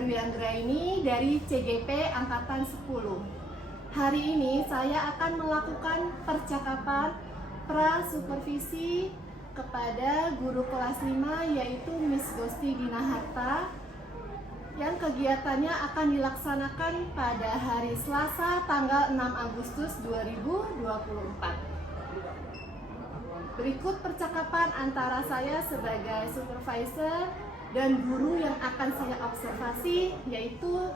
Dwi Anggraini dari CGP Angkatan 10. Hari ini saya akan melakukan percakapan pra-supervisi kepada guru kelas 5 yaitu Miss Gosti Ginaharta yang kegiatannya akan dilaksanakan pada hari Selasa tanggal 6 Agustus 2024. Berikut percakapan antara saya sebagai supervisor dan guru yang akan saya observasi yaitu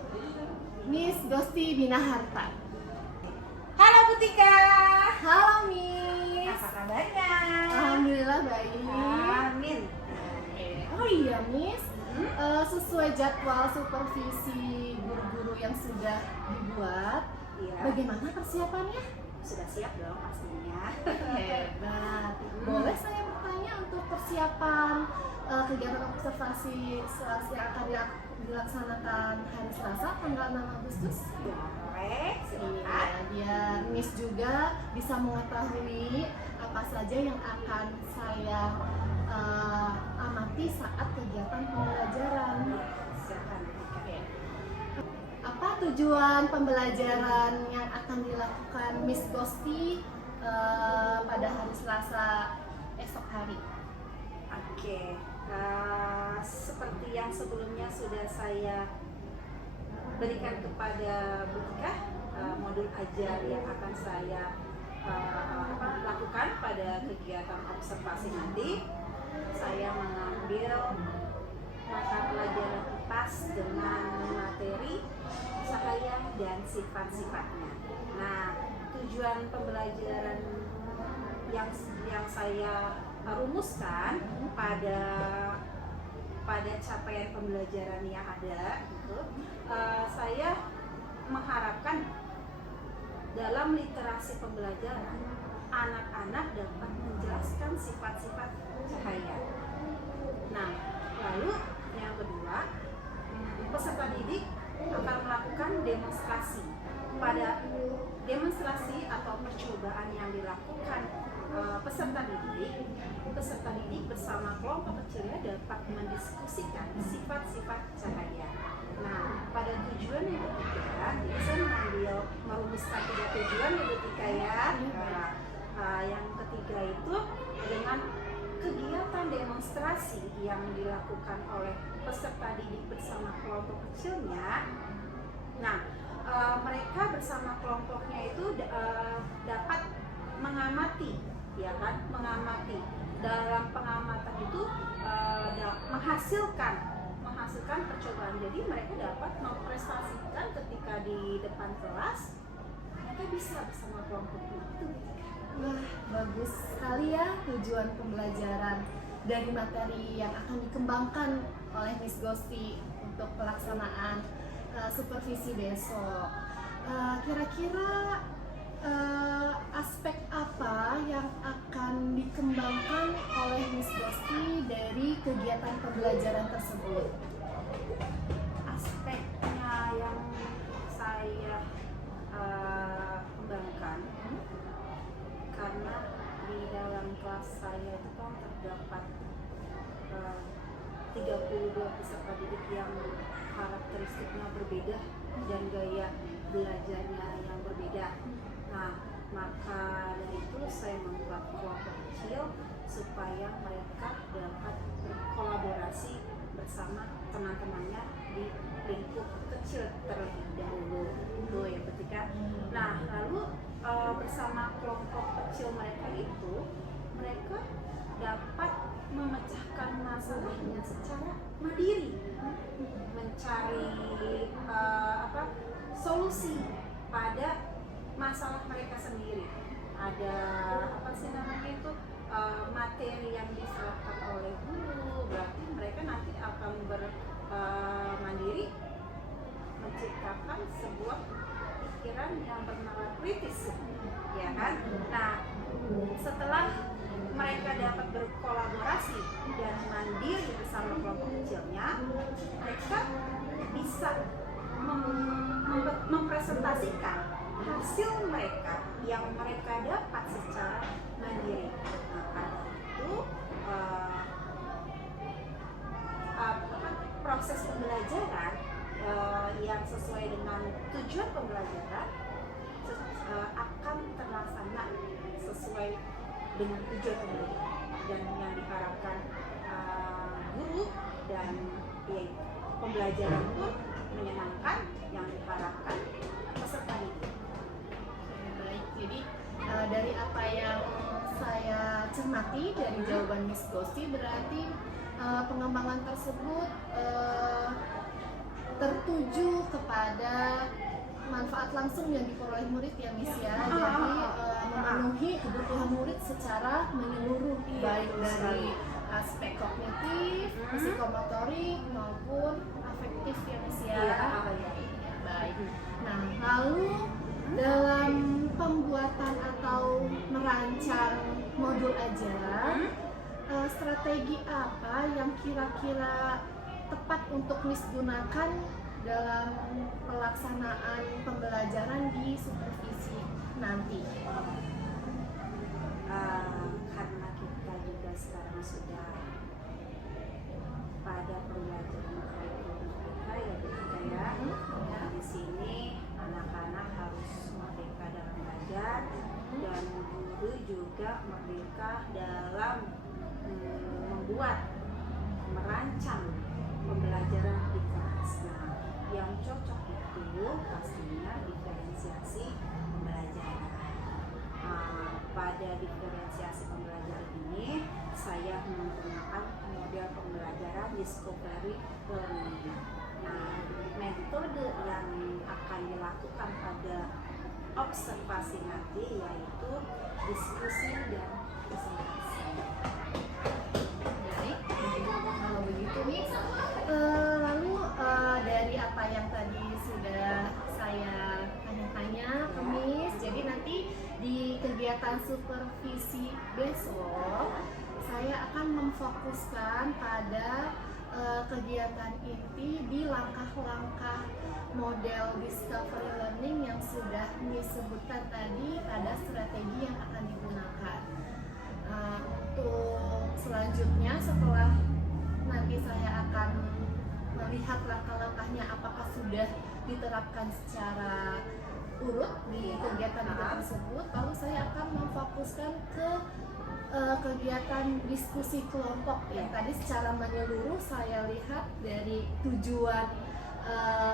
Miss Gosti Ginaharta. Halo Butika. Halo Miss. Apa kabarnya? Alhamdulillah baik. Amin. Oh iya Miss, sesuai jadwal supervisi guru-guru yang sudah dibuat, Iya. bagaimana persiapannya? Sudah siap dong pastinya. Hebat. Boleh saya bertanya untuk persiapan kegiatan observasi yang akan dilaksanakan hari Selasa tanggal 6 Agustus? Boleh, Iya, silakan. biar Miss juga bisa mengetahui apa saja yang akan saya amati saat kegiatan pembelajaran. Silakan Butika. Apa tujuan pembelajaran yang akan dilakukan Miss Gosti pada hari Selasa esok hari? Oke. Seperti yang sebelumnya sudah saya berikan kepada Butika, modul ajar yang akan saya lakukan pada kegiatan observasi nanti. Saya mengambil mata pelajaran IPAS dengan materi cahaya dan sifat-sifatnya. Nah, tujuan pembelajaran yang saya rumuskan pada capaian pembelajaran yang ada gitu, saya mengharapkan dalam literasi pembelajaran anak-anak dapat menjelaskan sifat-sifat cahaya. Nah, lalu yang kedua, peserta didik akan melakukan demonstrasi. Pada demonstrasi atau percobaan yang dilakukan peserta didik bersama kelompok kecilnya dapat mendiskusikan sifat-sifat cahaya. Nah, pada tujuan yang ketiga, saya merumuskan 3 tujuan yang ketiga ya. Yang ketiga itu dengan kegiatan demonstrasi yang dilakukan oleh peserta didik bersama kelompok kecilnya. Nah, mereka bersama kelompoknya itu dapat mengamati, ya kan? Mengamati. Dalam pengamatan itu menghasilkan percobaan. Jadi mereka dapat mempresentasikan ketika di depan kelas, mereka bisa bersama kelompoknya. Itu. Wah, bagus sekali ya tujuan pembelajaran dari materi yang akan dikembangkan oleh Miss Gosti untuk pelaksanaan supervisi besok. Kira-kira aspek apa yang akan dikembangkan oleh Miss Gosti dari kegiatan pembelajaran tersebut? Aspeknya yang saya kembangkan, karena di dalam kelas saya itu kan terdapat 32 peserta didik yang karakteristiknya berbeda dan gaya belajarnya yang berbeda. Nah, maka dari itu saya membuat kelompok kecil supaya mereka dapat berkolaborasi bersama teman-temannya di lingkup kecil terlebih dahulu. Itu yang ketiga. Nah, lalu bersama kelompok kecil mereka itu, mereka dapat memecahkan masalahnya secara mandiri, mencari solusi pada masalah mereka sendiri. Ada materi yang diserahkan oleh guru, berarti mereka nanti akan mandiri menciptakan sebuah pikiran yang bernalar kritis, ya kan? Nah, setelah mereka dapat berkolaborasi dan mandiri bersama kelompok kecilnya, mereka bisa mempresentasikan hasil mereka yang mereka dapat secara mandiri. Nah, karena itu proses pembelajaran yang sesuai dengan tujuan pembelajaran akan terlaksana sesuai dengan tujuan pembelajaran, dan yang diharapkan guru dan pembelajaran pun menyenangkan yang diharapkan peserta didik. Baik, jadi dari apa yang saya cermati dari jawaban Miss Gosti, berarti pengembangan tersebut tertuju kepada manfaat langsung yang diperoleh murid ya Miss ya. Jadi memenuhi kebutuhan murid secara menyeluruh, baik dari aspek kognitif, psikomotorik maupun afektif ya Miss ya. Baik. Nah, lalu dalam pembuatan atau merancang modul ajar, strategi apa yang kira-kira tepat untuk Miss gunakan dalam pelaksanaan pembelajaran di supervisi nanti? Karena kita juga sekarang sudah pada pembelajaran mereka ya begitu ya. Nah, di sini anak-anak harus merdeka dalam belajar dan guru juga merdeka dalam merancang pembelajaran di kelas. Nah, yang cocok itu pastinya diferensiasi pembelajaran. Pada diferensiasi pembelajaran ini saya menggunakan model pembelajaran discovery learning. Nah, metode yang akan dilakukan pada observasi nanti yaitu diskusi dan presentasi. Baik, kalau begitu Miss, lalu dari apa yang tadi sudah saya tanya-tanya ke Miss, jadi nanti di kegiatan supervisi besok saya akan memfokuskan pada kegiatan inti di langkah-langkah model discovery learning yang sudah disebutkan tadi pada strategi yang akan digunakan. Untuk selanjutnya, setelah nanti saya akan melihat langkah-langkahnya apakah sudah diterapkan secara urut di kegiatan tersebut, lalu saya akan memfokuskan ke kegiatan diskusi kelompok yang tadi secara menyeluruh saya lihat dari tujuan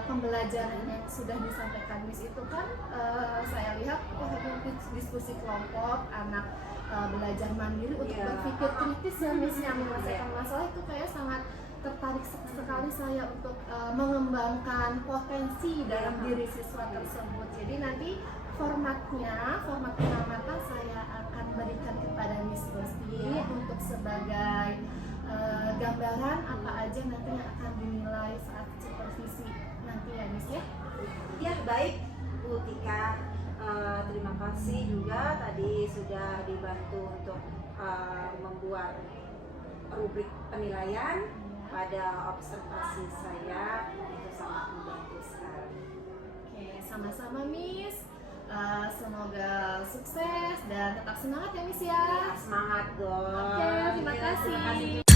pembelajaran yang sudah disampaikan Miss itu kan saya lihat diskusi kelompok, anak belajar mandiri untuk berpikir kritis ya Miss, yang menyelesaikan masalah itu kayak sangat tertarik sekali saya untuk mengembangkan potensi dalam diri siswa tersebut. Jadi nanti format pengamatan saya akan berikan kepada Miss Gosti untuk sebagai gambaran apa aja nanti yang akan dinilai saat supervisi nanti ya Miss ya. Ya baik Bu Tika, terima kasih juga tadi sudah dibantu untuk membuat rubrik penilaian pada observasi saya, itu sangat membantu sekali. Oke, sama-sama Miss. Semoga sukses dan tetap semangat ya Miss ya. Semangat dong. Oke, terima kasih.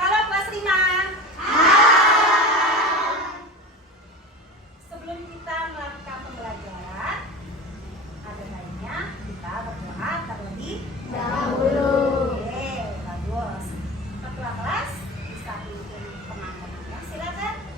Halo kelas 5. Sebelum kita melakukan pembelajaran, ada baiknya kita berdoa terlebih dahulu. Oke, bagus. Ketua kelas bisa pimpin pengantarnya, silakan.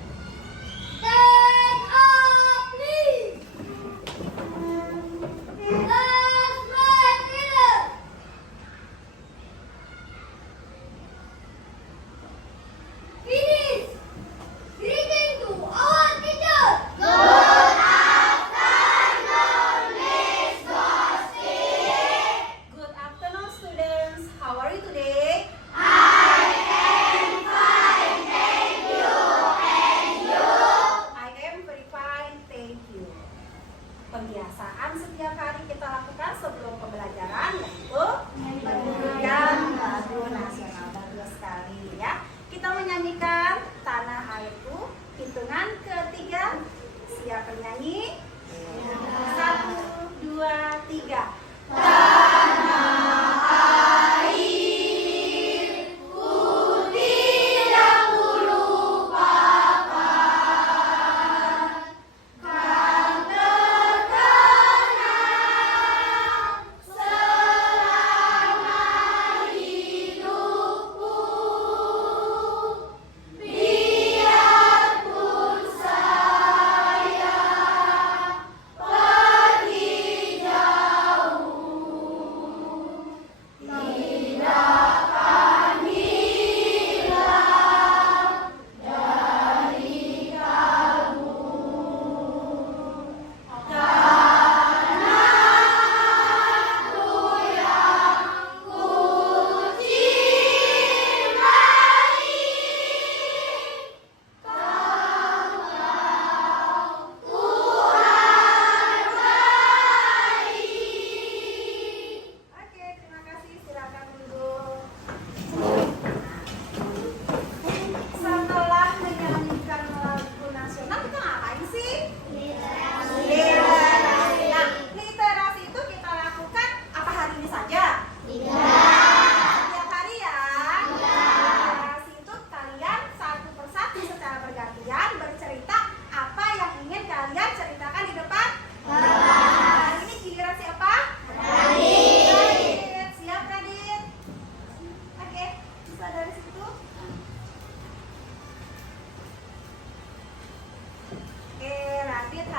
Good afternoon, students. How are you today? I am very fine, thank you. Pembiasaan setiap hari kita lakukan sebelum pembelajaran yaitu menyanyikan lagu nasional. Bagus sekali ya. Kita menyanyikan Tanah Airku, hitungan ketiga. Siap bernyanyi? 1, 2, 3. Tanah airku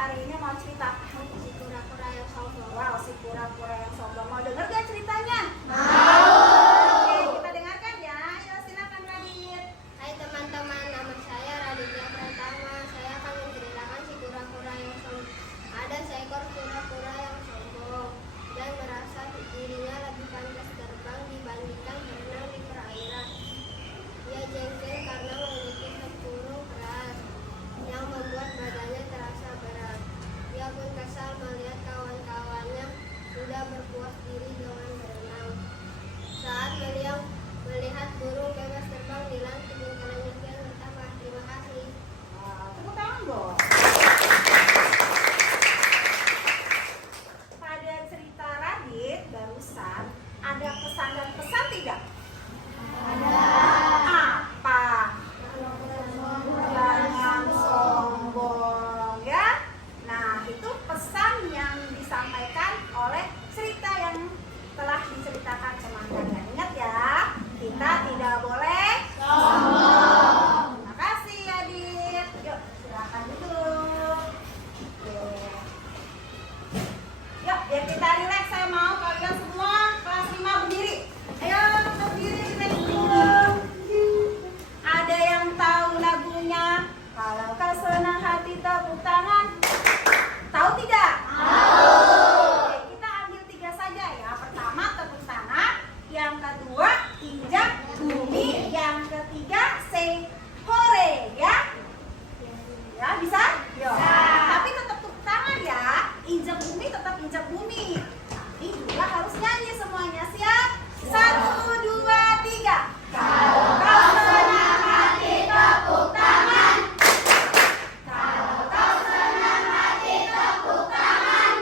hari ini mau cerita? Si kura-kura yang sombong. Wow, si kura-kura yang sombong. Mau denger gak ceritanya? Mau. Oke, kita dengarkan ya. Ayo silakan Radit. Hai teman-teman, nama saya Raditya Pratama. Saya akan menceritakan si kura-kura yang sombong. Ada seekor kura-kura yang sombong dan merasa dirinya lebih pantas terbang dibandingkan berenang di perairan. Ia jengkel karena memiliki tempurung keras yang membuat badannya terasa berat. Ia pun kesal melihat kawan-kawannya sudah berpuas diri dengan berenang. Saat melihat burung bebas terbang di langit, tingkalannya kian bertambah. Terima kasih. Tepuk tangan dong. Pada cerita Radit barusan ada pesan dan pesan tidak? Ada. Apa? Jangan sombong ya. Nah, itu pesan yang disampaikan oleh cerita yang telah diceritakan semangatnya. Ingat ya, kita tidak boleh sombong. Terima kasih Adit. Yuk, silakan duduk. Oke. Yuk, biar kita rileks, saya mau kalian semua kelas 5 berdiri. Ayo berdiri, rileks dulu. Ada yang tahu lagunya? Kalau kau senang hati tepuk tangan. Tahu tidak? Tahu. Oke, kita ambil 3 saja ya. Pertama tepuk tangan, yang kedua injak bumi, yang ketiga say hore ya. Ya, bisa? Yuk. Tapi tetap tepuk tangan ya. Injak bumi tetap injak bumi. Tapi juga harus nyanyi semuanya. Siap? 1, 2, 3. Kalau kau senang hati tepuk tangan. Kalau kau senang hati tepuk tangan.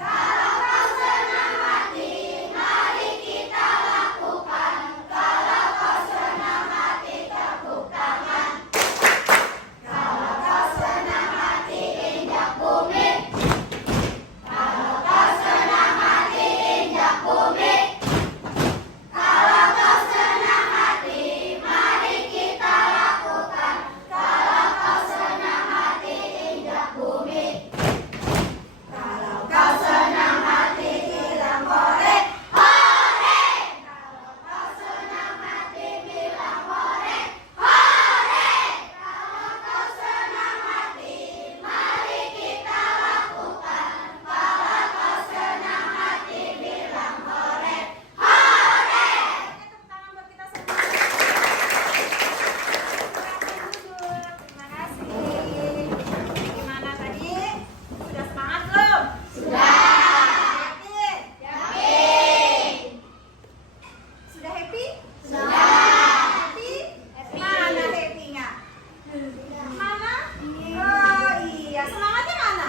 Kalau kau senang hati, mari kita lakukan. Kalau kau senang hati tepuk tangan. Kalau kau senang hati injak bumi. Kalau kau senang hati injak bumi. Kalau kau senang hati, mari kita lakukan. Kalau kau senang hati injak bumi. Kalau kau senang hati bilang hore, hore. Kalau kau senang hati bilang hore, hore. Kalau kau senang hati, mari kita lakukan. Kalau kau senang hati bilang hore, hore. Tepuk tangan buat kita semua. Silakan duduk. Terima kasih. Gimana tadi? Sudah semangat belum? Sudah. Yakin? Yakin. Sudah happy? Sudah. Happy? Happy. Mana happy-nya? Mana? Oh iya, semangatnya mana?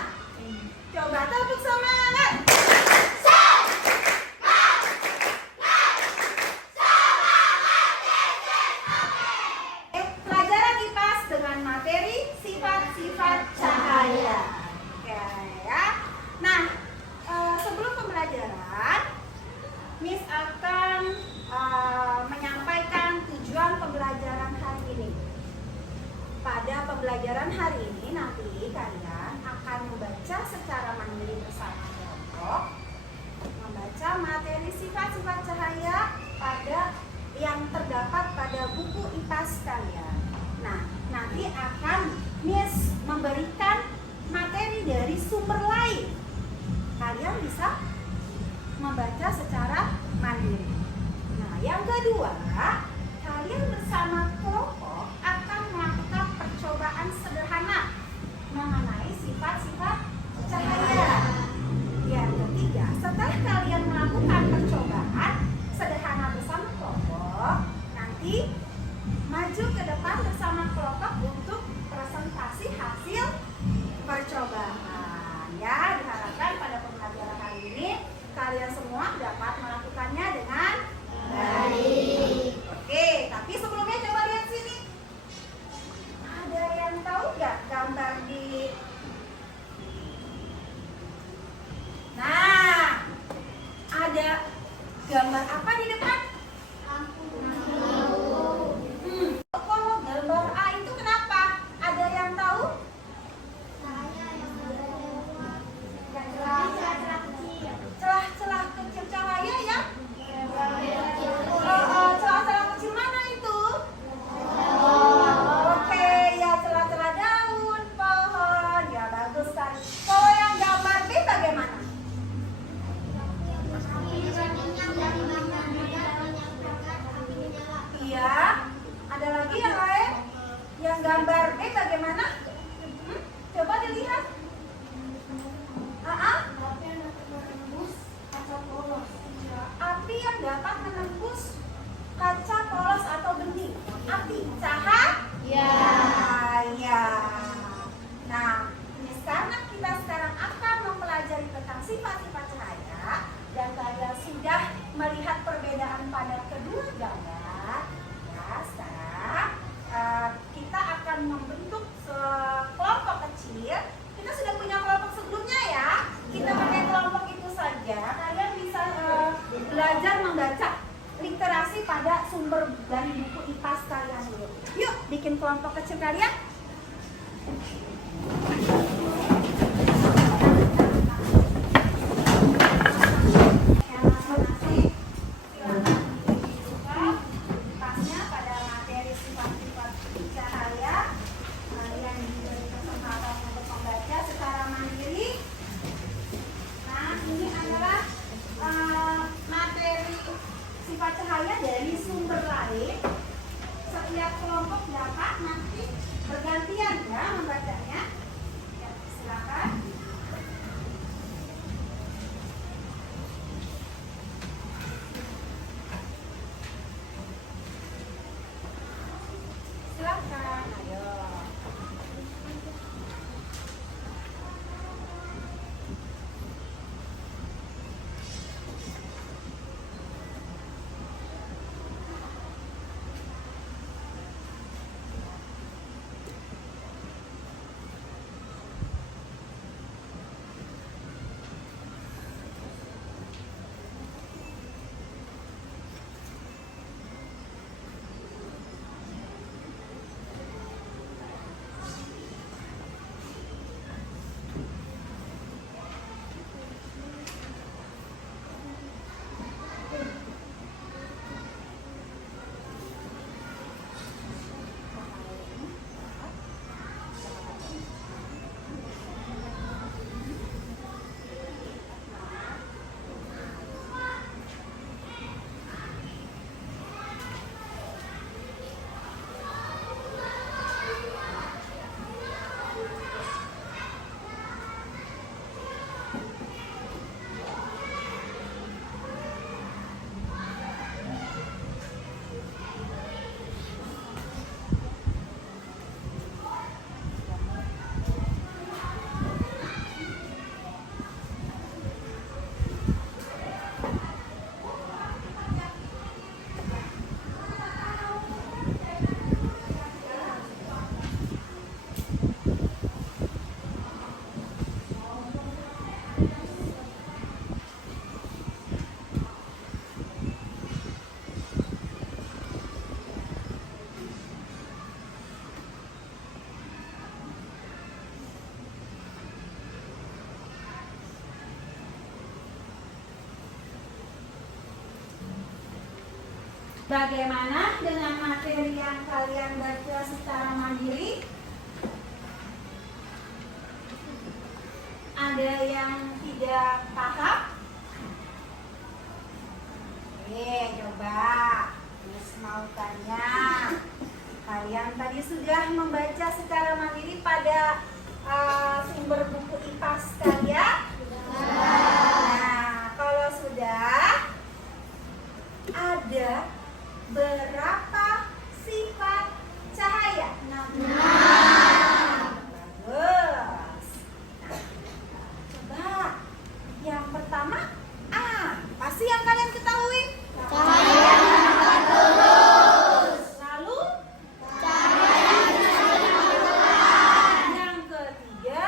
Coba tepuk semangat. Pelajaran IPAS dengan materi sifat-sifat cahaya. Oke ya. Nah, sebelum pembelajaran, Miss akan menyampaikan tujuan pembelajaran hari ini. Pada pembelajaran hari ini nanti kalian akan membaca secara mandiri bersama kelompok, membaca materi sifat-sifat cahaya pada yang terdapat pada buku IPAS kalian. Nah, nanti akan Miss memberikan materi dari sumber lain. Kalian bisa membaca secara mandiri. Nah, yang kedua, kalian bersama kelompok akan melakukan percobaan sederhana mengenai sifat-sifat cahaya. Yang ketiga, setelah kalian melakukan percobaan sederhana bersama kelompok, nanti maju ke depan bersama kelompok untuk presentasi hasil percobaan. Ya, diharapkan pada pembelajaran hari ini kalian semua dapat melakukannya dengan baik. Oke, tapi sebelumnya coba lihat kelompok kecil kalian? Bergantian ya membacanya. Ya, silakan. Silakan, ayo. Bagaimana dengan materi yang kalian baca secara mandiri? Ada yang tidak paham? Coba Miss mau tanya. Kalian tadi sudah membaca secara mandiri pada sumber buku IPAS kalian? Nah, kalau sudah, ada berapa sifat cahaya? Bagus. Coba yang pertama, apa sih yang kalian ketahui? Cahaya yang terlurus. Lalu Cahaya yang yang ketiga,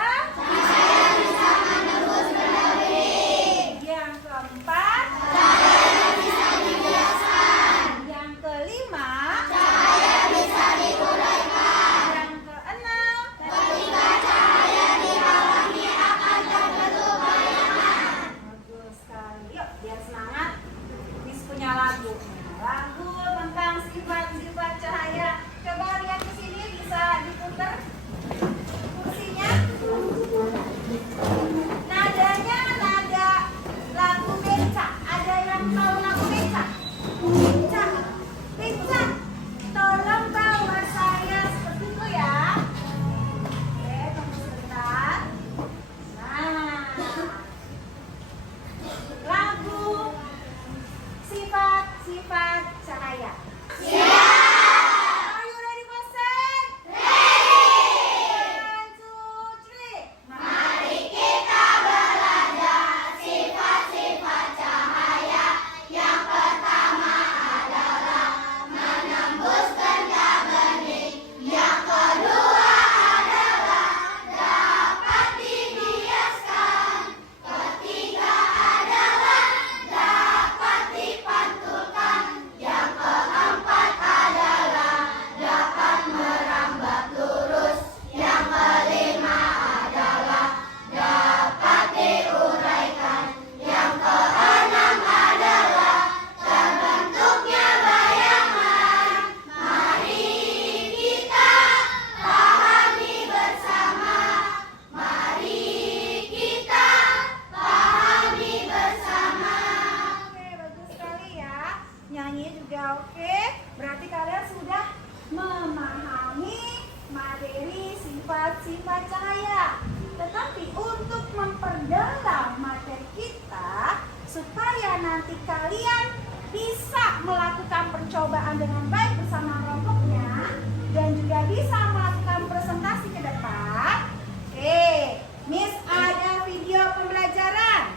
Pak Cahaya. Tetapi untuk memperdalam materi kita supaya nanti kalian bisa melakukan percobaan dengan baik bersama kelompoknya dan juga bisa melakukan presentasi ke depan. Oke, Miss ada video pembelajaran.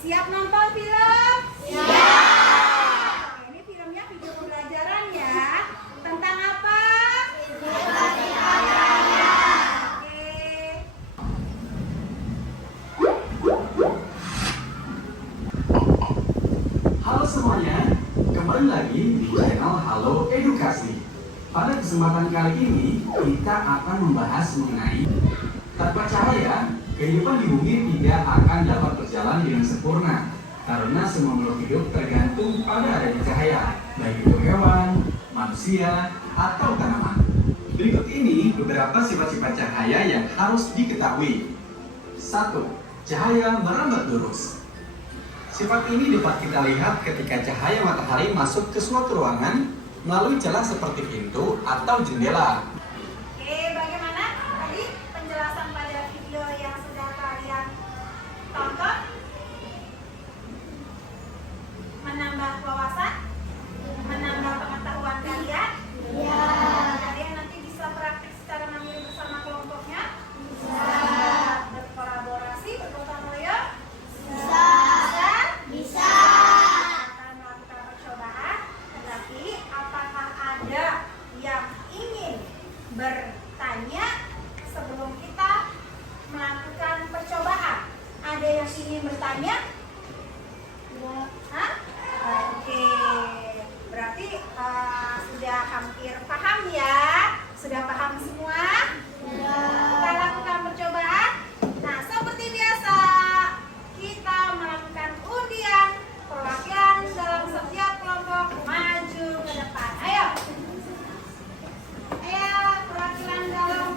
Siap nonton film? Siap. Ini filmnya video pembelajaran ya. Tentang apa? Halo semuanya, kembali lagi di channel Halo Edukasi. Pada kesempatan kali ini, kita akan membahas mengenai tanpa cahaya, kehidupan di bumi tidak akan dapat berjalan dengan sempurna. Karena semua makhluk hidup tergantung pada adanya cahaya, baik itu hewan, manusia, atau tanaman. Berikut ini beberapa sifat-sifat cahaya yang harus diketahui. 1. Cahaya merambat lurus. Sifat ini dapat kita lihat ketika cahaya matahari masuk ke suatu ruangan melalui celah seperti pintu atau jendela. Oke, bagaimana tadi penjelasan pada video yang sudah kalian tonton? Menambah wawasan? Menambah pengetahuan kalian? Ya. Kalian nanti bisa praktik secara mandiri bersama kelompoknya? Bisa. Berkolaborasi, bergotong royong? Bisa. Bisa. Akan melakukan percobaan, tetapi apakah ada yang ingin bertanya sebelum kita melakukan percobaan? Ada yang ingin bertanya? Hah? Oke, berarti sudah hampir paham ya? Sudah paham semua? Kita lakukan percobaan. Nah, seperti biasa, kita melakukan undian perwakilan dalam setiap kelompok maju ke depan. Ayo, perwakilan dalam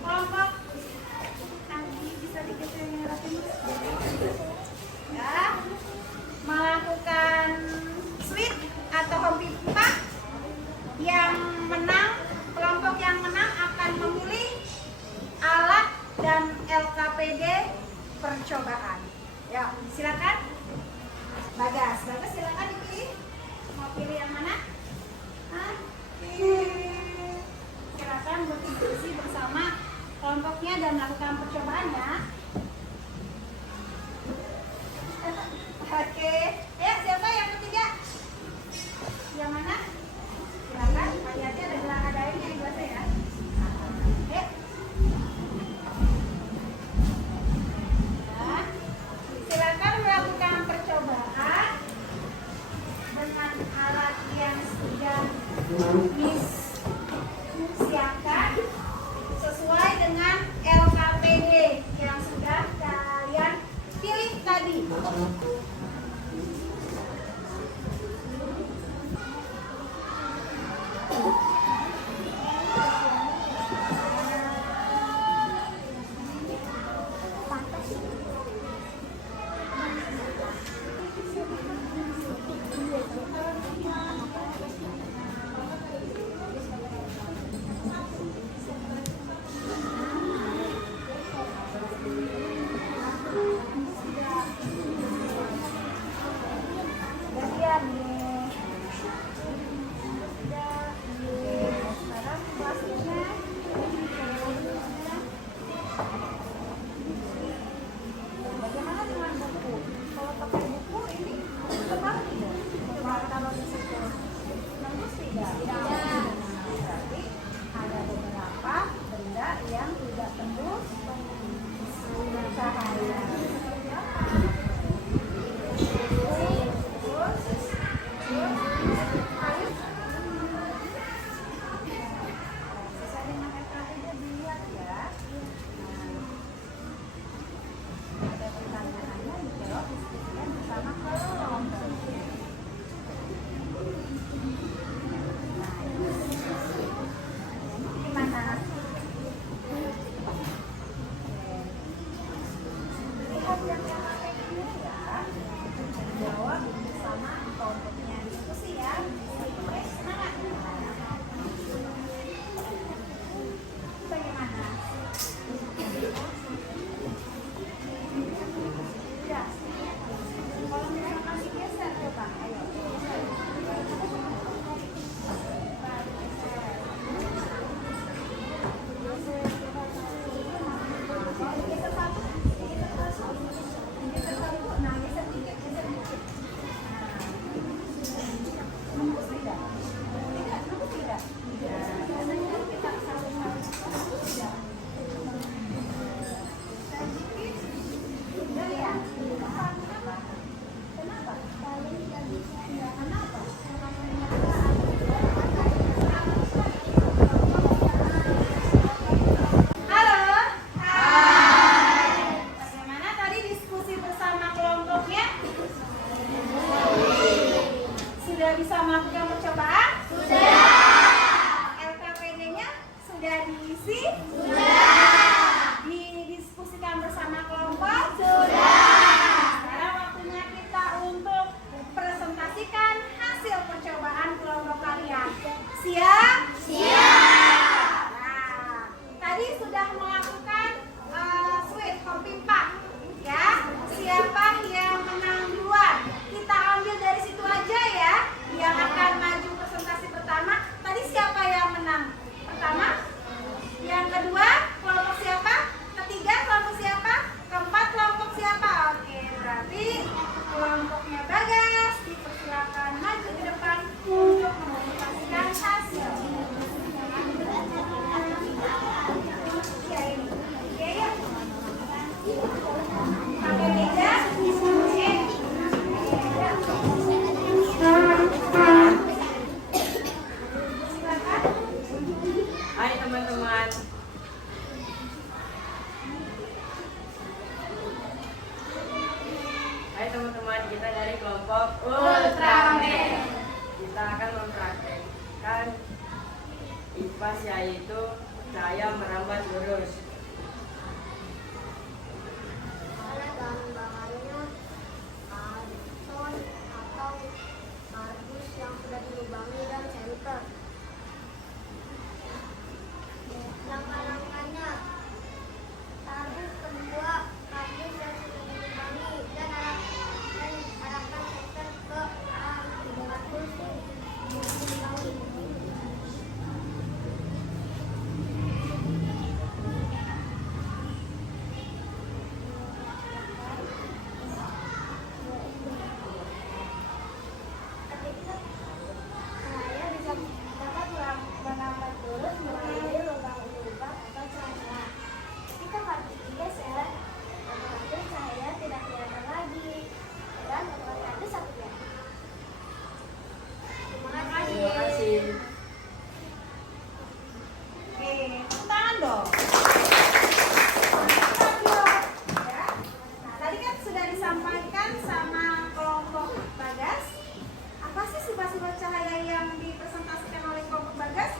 kelompok. Nanti bisa digeser yang rapi. Ya, melakukan sweet atau hobi pipa. Yang menang, kelompok yang menang akan memilih alat dan LKPD percobaan. Ya, silakan. Bagas silakan dipilih. Mau pilih yang mana? Silakan berdiskusi bersama kelompoknya dan melakukan percobaan ya. Oke, siapa yang ketiga? Yang mana? Silakan, hati-hati ada gelang adain yang biasa ya. Ayo. Ya. Silakan melakukan percobaan dengan alat yang sudah Miss siapkan sesuai dengan LKPD yang sudah kalian pilih tadi. kita dari kelompok Ultraman. Kita akan mempraktekkan IPAS, yaitu cahaya merambat lurus. Ada gambarnya Arson atau kardus yang sudah dilubangi dan senter. Langkah-langkahnya, taruh kedua kardus yang sudah dilubangi dan arahkan senter ke arah kardus yang dilubangi. Cahaya bisa dapat merambat lurus melalui lubang-lubang atau celah. Ketika kardus digeser, otomatis cahaya tidak kelihatan lagi dan otomatis satu ya. Terima kasih. Terima kasih. Oke, tepuk tangan dong. Ya. Tadi kan sudah disampaikan sama kelompok Bagas. Apa sih sifat-sifat cahaya yang dipresentasikan oleh kelompok Bagas?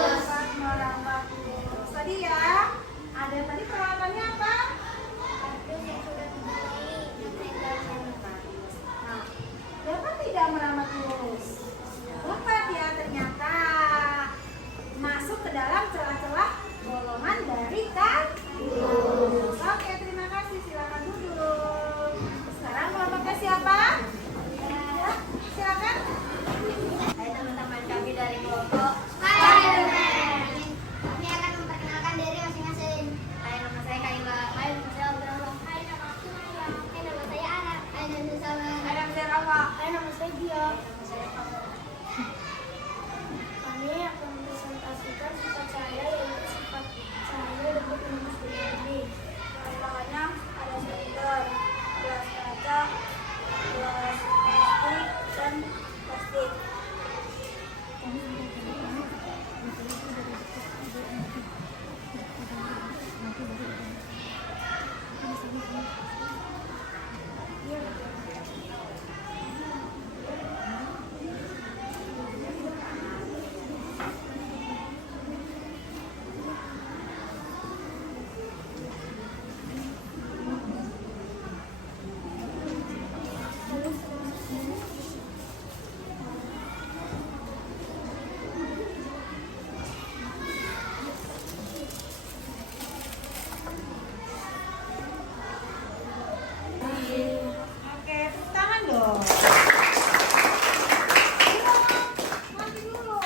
Dapat merambat lurus. Tadi ya, ada tadi peralatannya apa? Kardus yang sudah dilubangi dan senter. Nah, dapat tidak merambat lurus? Dapat ya, ternyata masuk ke dalam celah-celah bolongan dari kardus. Oke, terima kasih. Silakan duduk. Sekarang kelompoknya siapa? Ya, silakan. Hai teman-teman, kami dari kelompok Spiderman. Kami akan memperkenalkan diri masing-masing. Hai, nama saya Kaila. Hai, nama saya Abdullah. Hai, nama aku Naya. Hai, nama saya Ana. Hai, nama saya Salma. Hai, nama saya Rafa. Hai, nama saya Dia. Nama saya Kamal. Kami akan mempresentasikan sifat cahaya, yaitu sifat cahaya dapat menembus benda-benda. Bahan-bahannya ada senter, gelas kaca, gelas plastik, dan plastik. Oke, tepuk tangan dong. Mati dulu.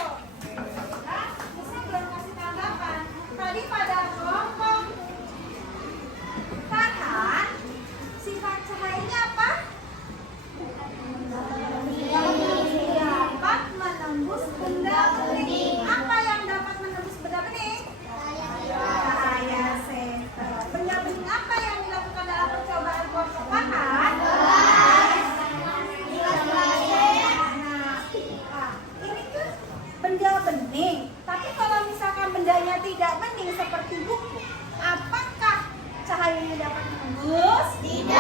Nah, saya belum kasih tanggapan. Tadi pada kelompok Farhan, sifat cahayanya apa? Dapat menembus benda bening. Apa yang dapat menembus benda bening? Cahaya senter. Benda bening apa yang dilakukan dalam percobaan kelompok Farhan? Nah, ini kan benda bening. Tapi kalau misalkan bendanya tidak bening seperti buku, apakah cahayanya dapat menembus? Tidak.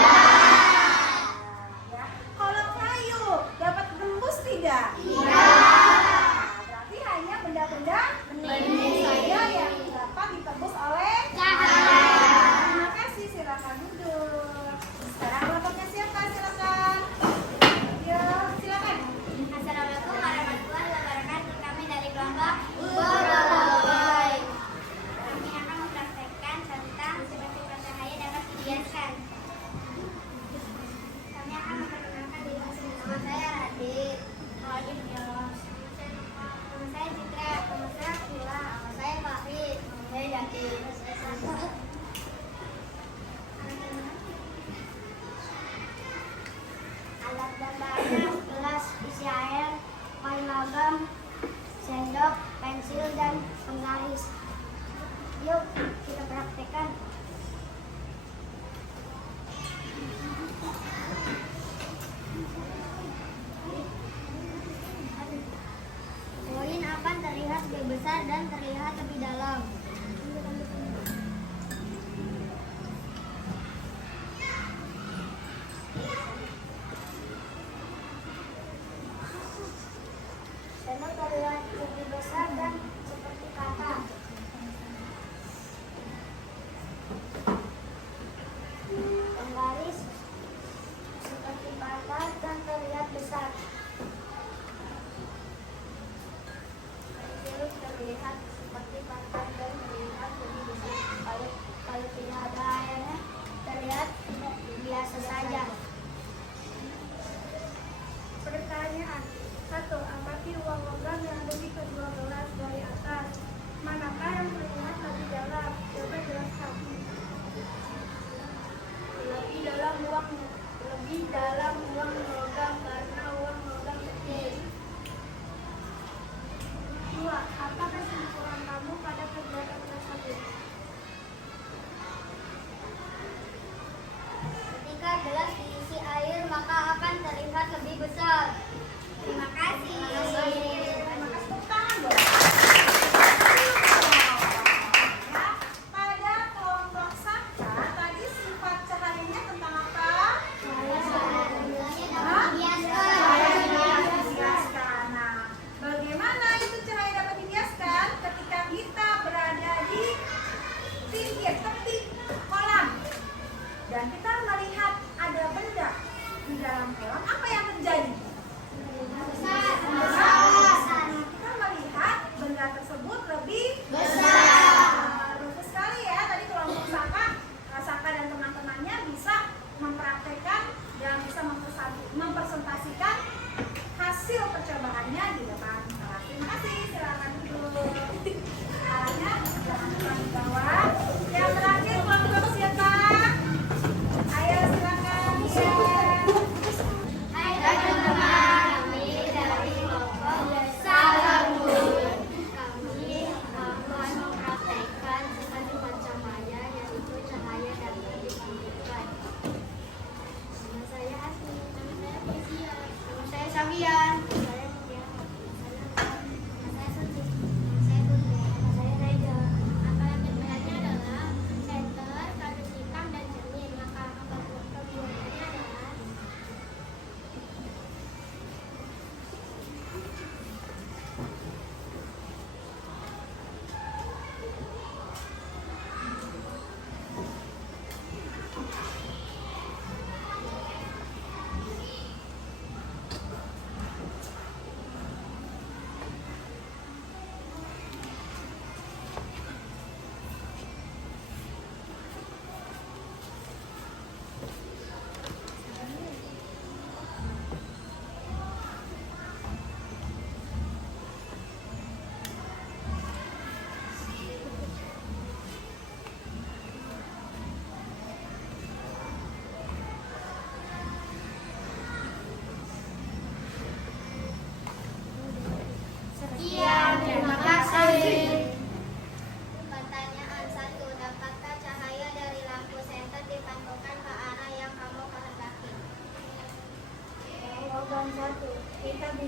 Ya. Kalau kayu dapat menembus tidak? Tidak. Berarti hanya benda-benda bening saja yang dapat ditembus oleh cahaya. Terima kasih, silakan duduk. Sekarang kelompoknya siapa? Silakan. Ya, silakan. Assalamualaikum warahmatullahi wabarakatuh. Kami dari kelompok Boroboy. Kami akan mempraktekkan tentang sifat-sifat cahaya dapat dibiaskan.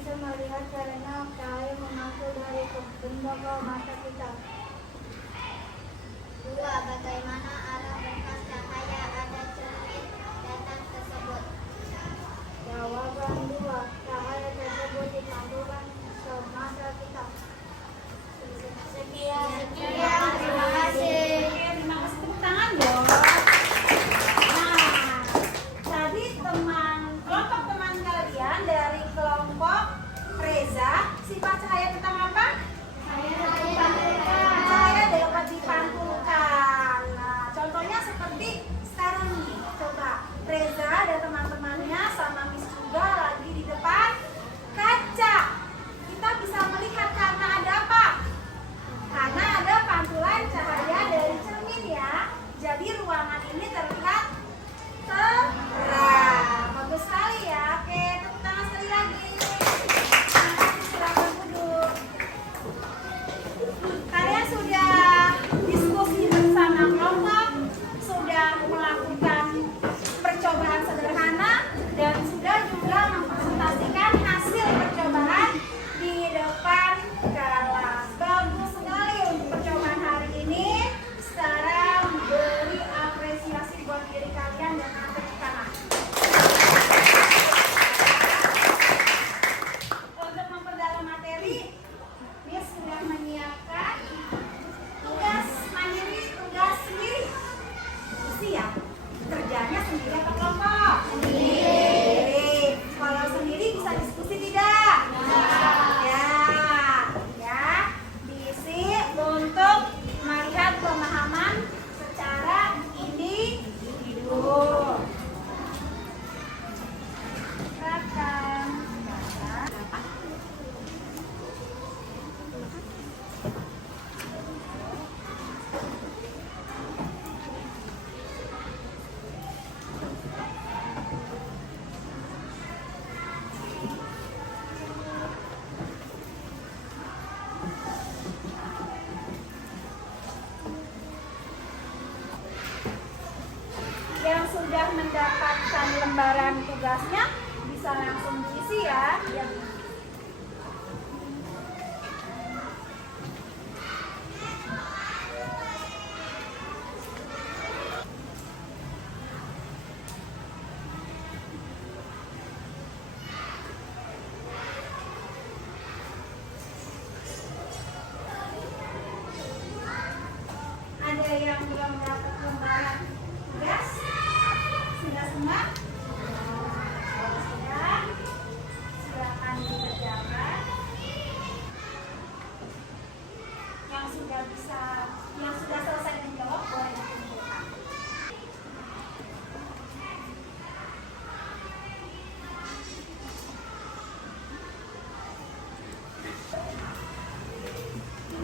bisa melihat karena cahaya memantul dari lembaga mata kita. 2. Bagaimana arah berkas cahaya ada cermin datar tersebut? Jawaban 2. Cahaya tersebut dipantulkan ke mata kita. Sekian, terima kasih. Oke, terima kasih, tepuk tangan dong. Nah, tadi kelompok teman kalian dari kelompok Reza, sifat cahaya tentang apa? Cahaya dapat dipantulkan. Nah, contohnya seperti sekarang nih. Coba Reza dan teman-temannya sama Miss juga lagi di depan kaca. Kita bisa melihat karena ada apa? Karena ada pantulan cahaya dari cermin ya. Jadi ruangan ini terlihat terang. Bagus sekali ya. Oke, tepuk tangan sekali lagi. Silakan duduk. Kalian sudah diskusi bersama kelompok, sudah melakukan percobaan sederhana, dan sudah juga mempresentasikan hasil percobaan di depan kelas. Bagus sekali untuk percobaan hari ini. Sekarang beri apresiasi buat diri kalian dengan tepuk tangan. Untuk memperdalam materi, Miss sudah menyiapkan tugas mandiri, tugas sendiri. Isi ya, kerjanya sendiri atau kelompok? Sendiri. Kalau sendiri bisa diskusi tidak? Ya, ya. Diisi untuk melihat pemahaman secara individu. Silakan. Yang sudah mendapatkan lembaran tugasnya bisa langsung diisi ya. Ada yang belum dapat lembaran tugas? Sudah semua? Sudah. Silakan dikerjakan. Yang sudah selesai menjawab boleh dikumpulkan.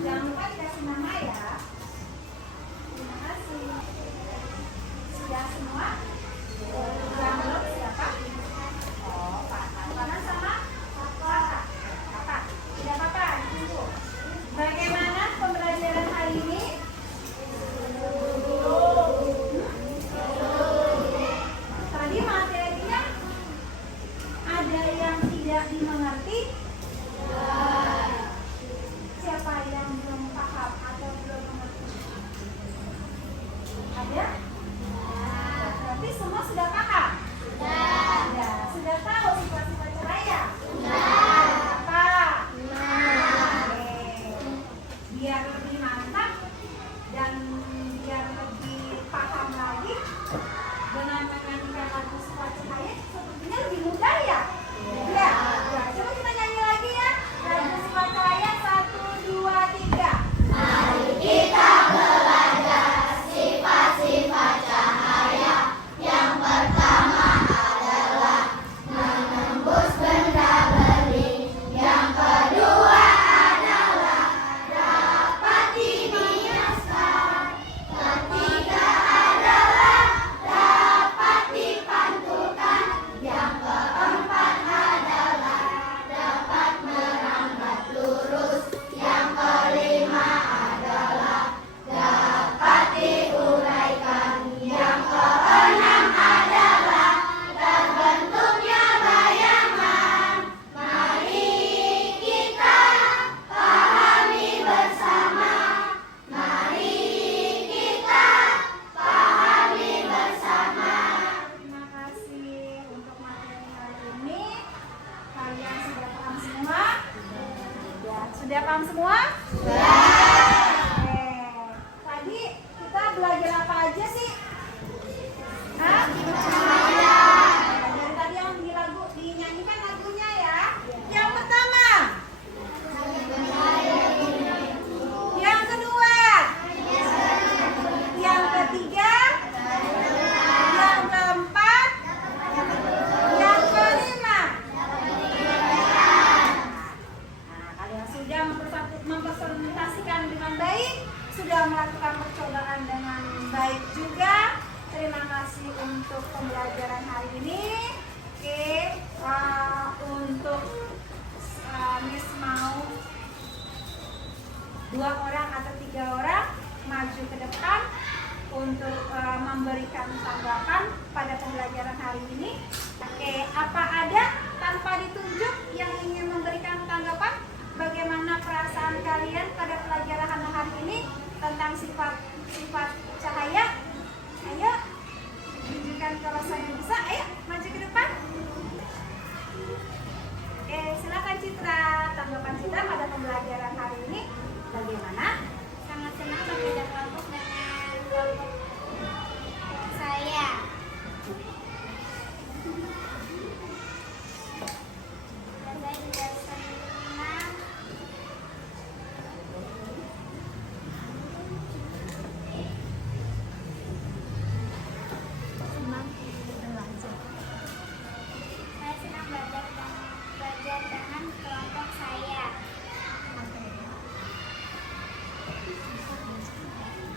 Jangan lupa dikasih nama ya. Terima kasih. Sudah semua? sudah melakukan percobaan dengan baik juga. Terima kasih untuk pembelajaran hari ini. Oke, untuk Miss mau 2 orang atau 3 orang maju ke depan untuk memberikan tanggapan pada pembelajaran hari ini. Oke, apa ada tanpa ditunjuk yang ingin memberikan tanggapan? Bagaimana perasaan kalian pada pelajaran hari ini tentang sifat cahaya? Ayo, tunjukkan kalau saya bisa. Ayo, maju ke depan. Oke, silakan Citra. Tanggapan Citra pada pembelajaran hari ini bagaimana? Sangat senang berbeda kelompok dengan kelompok saya. Dan saya juga senang saya senang belajar dengan kelompok saya.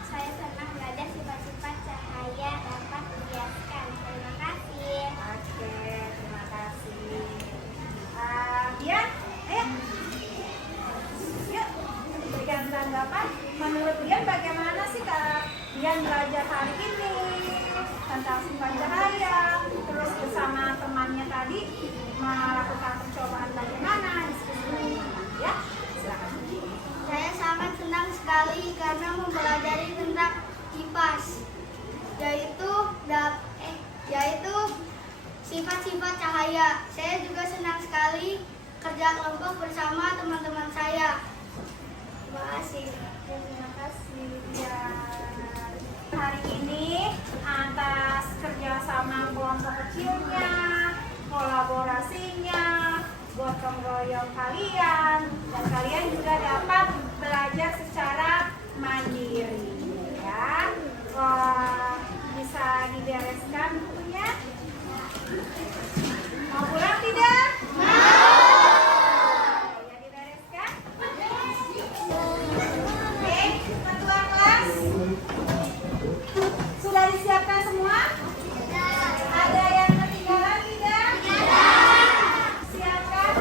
Saya senang belajar sifat-sifat cahaya dapat dibiaskan. Terima kasih. Oke, terima kasih. Dian, ayo. Yuk, berikan tanggapan. Menurut Dian bagaimana sih Kak Dian belajar hari ini tentang sifat cahaya, terus bersama temannya tadi melakukan percobaan bagaimana, diskusi ya? Silakan. Saya sangat senang sekali karena mempelajari tentang kipas, yaitu sifat-sifat cahaya. Saya juga senang sekali kerja kelompok bersama teman-teman saya. Terima kasih. Terima kasih ya. Hari ini atas kerjasama kelompok kecilnya, kolaborasinya, gotong royong kalian, dan kalian juga dapat belajar secara mandiri ya. Bisa dibereskan bukunya? Mau pulang tidak? Ya, dibereskan? Oke, ketua kelas sudah disiapkan semua? Ada yang ketinggalan tidak? Siapkan.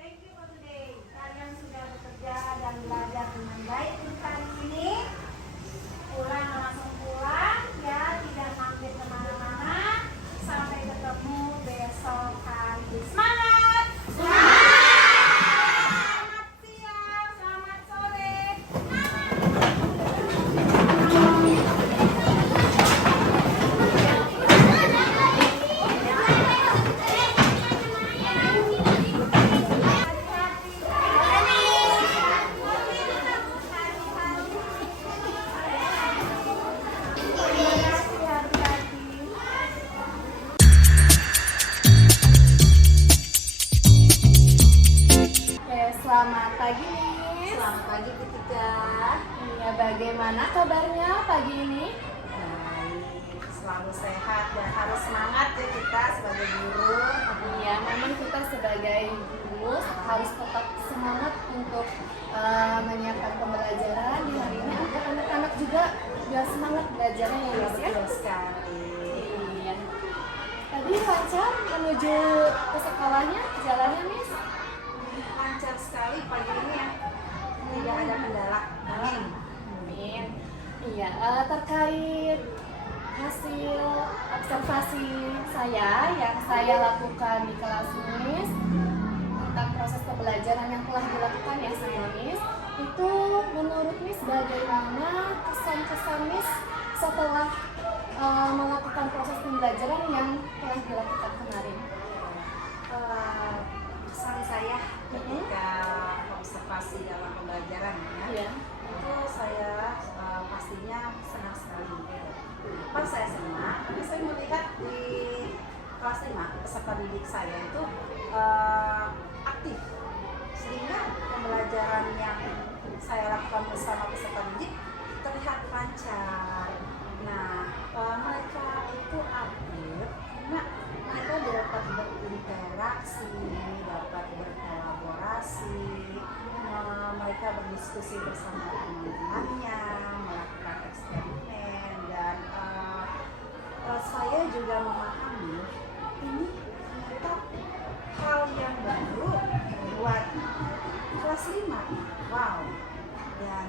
Thank you for today. Kalian sudah bekerja dan belajar dengan baik untuk hari ini. Pulang langsung pulang ya, tidak mampir kemana-mana. Sampai ketemu besok hari. Semangat! Selamat siang, selamat sore. Oke, selamat pagi Miss. Selamat pagi Ketika. Iya, bagaimana kabarnya pagi ini? Baik, selalu sehat dan harus semangat ya kita sebagai guru. Iya, memang kita sebagai guru harus tetap semangat untuk menyiapkan pembelajaran di hari ini agar anak-anak juga biar semangat belajarnya ya Miss ya. Betul sekali. Iya. Tadi lancar menuju ke sekolahnya, jalannya Miss? Lancar sekali pagi ini ya. Tidak ada kendala. Amin. Amin. Iya, terkait hasil observasi saya yang saya lakukan di kelas Miss tentang proses pembelajaran yang telah dilakukan ya sama Miss, itu menurut Miss bagaimana kesan-kesan Miss setelah melakukan proses pembelajaran yang telah dilakukan kemarin? Kesan saya ketika observasi dalam pembelajaran ya, Iya. itu saya pastinya senang sekali. Kenapa saya senang? Karena saya melihat di kelas 5 peserta didik saya itu aktif, sehingga pembelajaran yang saya lakukan bersama peserta didik terlihat lancar. Nah, mereka itu aktif karena mereka dapat berinteraksi, dapat berkolaborasi, mereka berdiskusi bersama teman-temannya, melakukan eksperimen, dan saya juga memahami ini ternyata hal yang baru buat kelas 5. Wow. Dan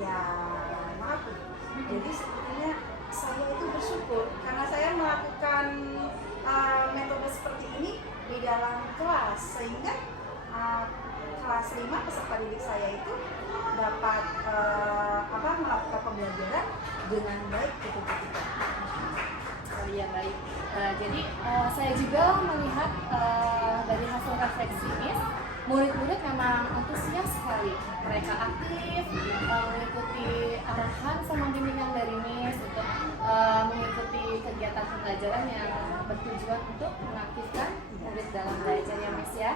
ya maaf, jadi sebenarnya saya itu bersyukur karena saya melakukan metode seperti ini di dalam kelas, sehingga kelas 5 peserta didik saya itu dapat melakukan pembelajaran dengan baik ketika. Oh iya, baik. Jadi saya juga melihat dari hasil refleksi Miss, murid-murid memang antusias sekali. Mereka aktif mengikuti arahan sama bimbingan dari Miss untuk mengikuti kegiatan pembelajaran yang bertujuan untuk mengaktifkan murid dalam belajar ya Miss ya.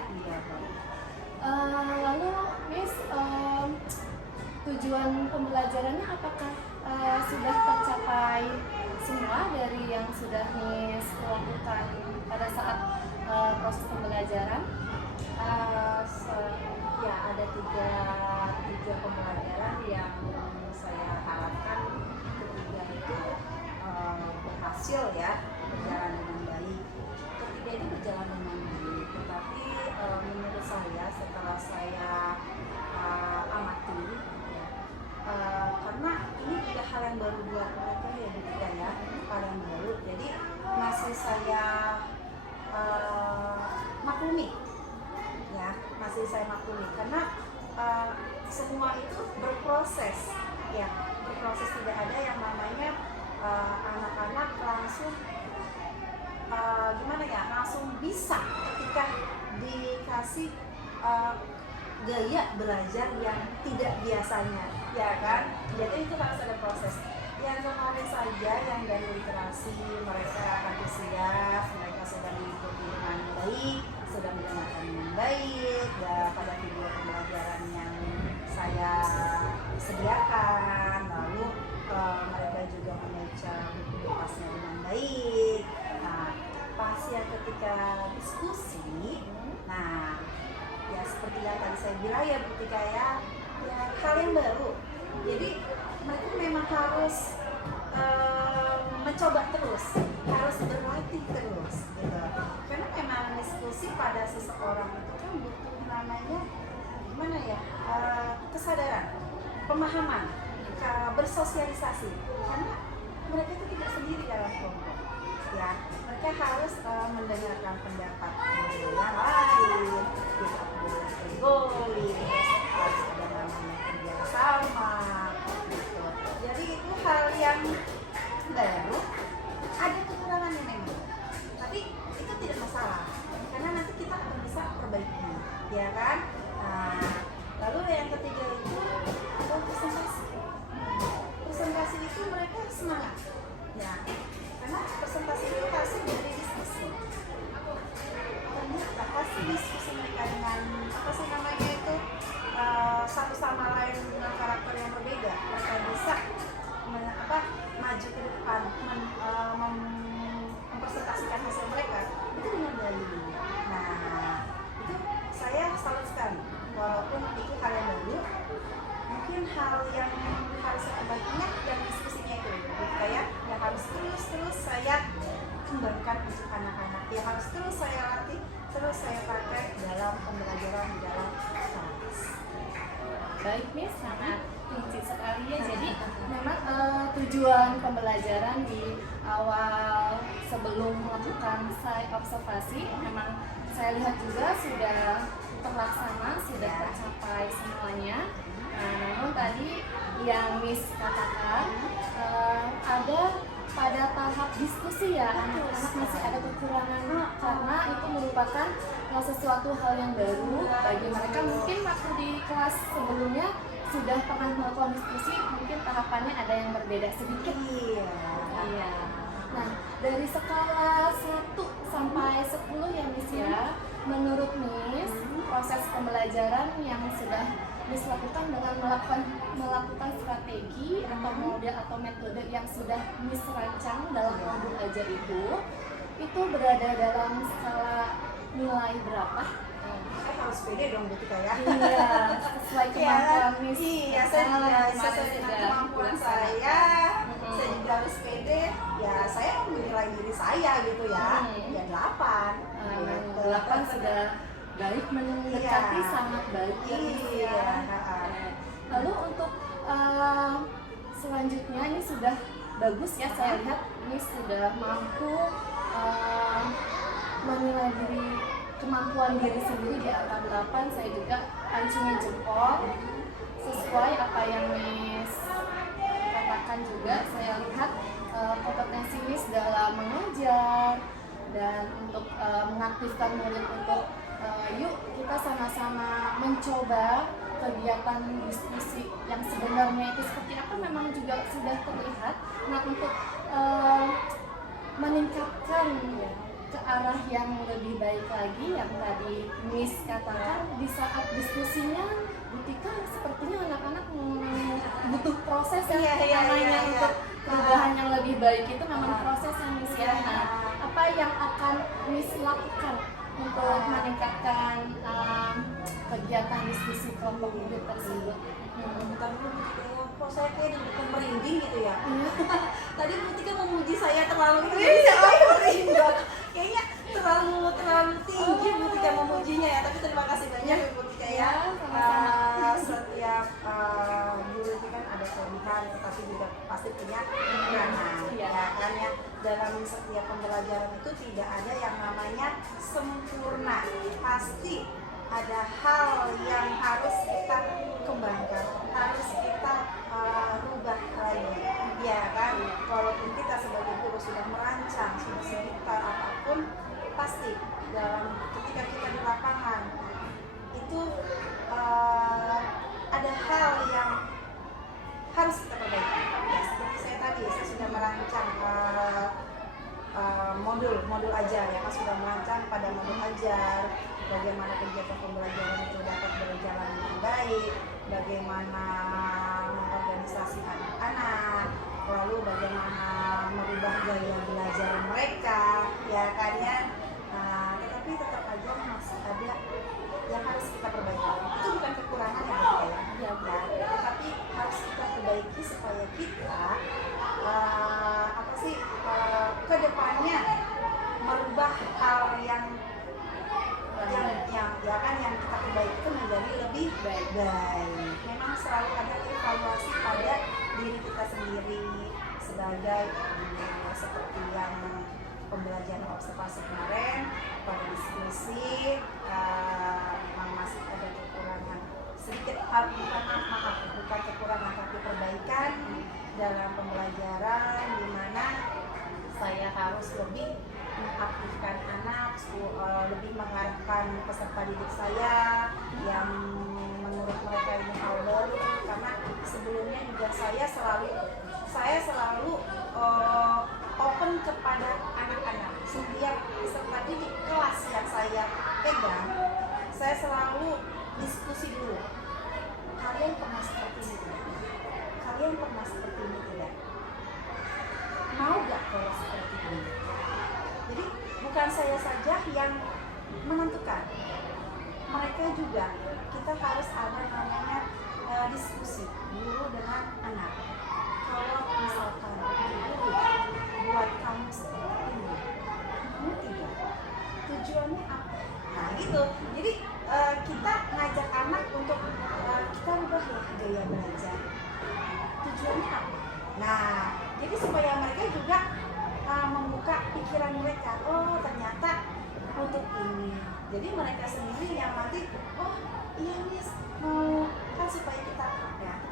Lalu Miss, tujuan pembelajarannya apakah sudah tercapai semua dari yang sudah Miss lakukan pada saat proses pembelajaran? Ya, ada 3 tujuan pembelajaran yang saya harapkan ketiga itu berhasil ya, berjalan dengan baik. Ketiga itu berjalan dengan baik, tetapi menurut saya setelah saya amati karena ini tidak hal yang baru buat mereka ya ketika ya, hal yang baru, jadi masih saya maklumi ya, masih saya maklumi karena semua itu berproses ya, berproses, tidak ada yang namanya anak-anak langsung gimana ya, langsung bisa ketika dikasih gaya belajar yang tidak biasanya ya kan, jadi itu harus ada proses. Yang kemarin saja yang dari literasi mereka antusias, mereka sudah mengikuti dengan baik, sudah mendengarkan dengan baik, dan pada video pembelajaran yang saya sediakan, lalu mereka juga membaca buku pasnya dengan baik. Nah, pas yang ketika diskusi, nah ya seperti yang tadi saya bilang ya ketika ya hal yang baru, jadi mereka memang harus mencoba terus, harus berlatih terus gitu. Karena memang diskusi pada seseorang itu kan butuh namanya gimana ya, kesadaran, pemahaman, bersosialisasi, karena mereka itu tidak sendiri dalam kelompok ya, mereka harus mendengarkan pendapat yang lain, tidak boleh egois, harus ada namanya kerjasama gitu. Jadi itu hal yang baru, ada kekurangannya memang, tapi itu tidak masalah karena nanti kita akan bisa perbaiki ya kan. Nah, lalu yang ketiga itu adalah presentasi. Presentasi itu mereka semangat ya, karena presentasi itu hasil dari diskusi. Ternyata hasil diskusi mereka dengan apa sih namanya itu satu sama lain dengan karakter yang berbeda, mereka bisa maju ke depan, mempresentasikan hasil mereka itu dengan baik. Nah, itu saya salut sekali, walaupun itu hal yang baru, mungkin hal yang harus saya perbaikinya yang diskusinya itu kayak yang harus terus saya kembangkan untuk anak-anak, yang harus terus saya latih, terus saya pakai dalam pembelajaran di dalam kelas. Baik Miss, sangat rinci sekali ya. Jadi memang tujuan pembelajaran di awal sebelum melakukan site observasi memang saya lihat juga sudah terlaksana, sudah tercapai semuanya. Nah, namun tadi yang Miss katakan ada pada tahap diskusi ya, anak-anak masih ada kekurangan karena itu merupakan sesuatu hal yang baru bagi mereka. Mungkin waktu di kelas sebelumnya sudah pernah melakukan diskusi, mungkin tahapannya ada yang berbeda sedikit. Iya. Nah, dari skala 1 pembelajaran yang sudah Miss lakukan dengan melakukan strategi atau model atau metode yang sudah Miss rancang dalam modul ajar itu berada dalam skala nilai berapa? Saya harus pede dong gitu ya. Iya, sesuai kemampuan Miss. Iya, saya juga sesuai dengan kemampuan saya. Saya juga harus pede. Ya, saya menilai diri saya gitu ya. Ya 8. 8 sudah baik, mendekati sangat baik ya, Miss, ya. Iya. Lalu untuk selanjutnya ini sudah bagus ya, saya lihat Miss sudah mampu menilai kemampuan diri sendiri di angka 8. Saya juga pancungin jempol sesuai apa yang Miss katakan juga. Saya lihat kompetensi Miss dalam mengajar dan untuk mengaktifkan murid untuk yuk kita sama-sama mencoba kegiatan diskusi yang sebenarnya itu seperti apa memang juga sudah terlihat. Nah, untuk meningkatkan ke arah yang lebih baik lagi yang tadi Miss katakan, di saat diskusinya Butika sepertinya anak-anak butuh proses yang namanya untuk perubahan yang lebih baik itu memang proses yang Miss ya. Nah, apa yang akan Miss lakukan untuk meningkatkan kegiatan diskusi kelompok murid tersebut? Bentar dulu, kok saya kayak deg-degan merinding gitu ya. Tadi Bu Tika memuji saya terlalu kayaknya terlalu tinggi Bu Tika memujinya ya. Tapi terima kasih banyak Bu Tika ya. Setiap guru itu kan ada kelebihan, tetapi juga pasti punya kekurangan. Ya kan ya. Dalam setiap pembelajaran itu tidak ada yang namanya sempurna. Pasti ada hal yang harus kita kembangkan, harus kita rubah lagi, ya kan? Walaupun kita sebagai guru sudah merancang, sudah sekitar apapun, pasti dalam ketika kita di lapangan itu ada hal yang harus kita perbaiki. Ya, seperti saya tadi, saya sudah merancang modul ajar ya, kan sudah merancang pada modul ajar bagaimana kegiatan pembelajaran itu dapat berjalan dengan baik, bagaimana mengorganisasi anak-anak, lalu bagaimana merubah gaya belajar mereka, ya kan ya. Tetapi tetap aja masih ada yang harus kita perbaiki. Itu bukan kekurangan ya, tetapi harus kita perbaiki supaya kita kedepannya merubah hal yang kita perbaiki itu menjadi lebih baik. Memang selalu ada evaluasi pada diri kita sendiri sebagai seperti yang pembelajaran observasi kemarin pada diskusi, memang masih ada kekurangan sedikit, bukan kekurangan tapi perbaikan dalam pembelajaran, di mana saya harus lebih mengaktifkan anak, lebih mengarahkan peserta didik saya yang menurut mereka ini hal baru, karena sebelumnya juga saya selalu open kepada anak-anak. Setiap peserta didik kelas yang saya pegang, saya selalu diskusi dulu. Kalian pernah seperti ini tidak? Kalian pernah seperti ini tidak? Mau gak kalau seperti ini? Jadi bukan saya saja yang menentukan, mereka juga. Kita harus ada namanya diskusi guru dengan anak. Kalau misalkan guru buat kamu seperti ini, kamu tidak, tujuannya apa? Nah gitu. Jadi kita ngajak anak untuk kita ubah ya gaya belajar. Tujuannya apa? Nah, jadi supaya mereka juga membuka pikiran mereka. Oh ternyata untuk ini. Jadi mereka sendiri yang nanti, oh iya Miss, mau kan supaya kita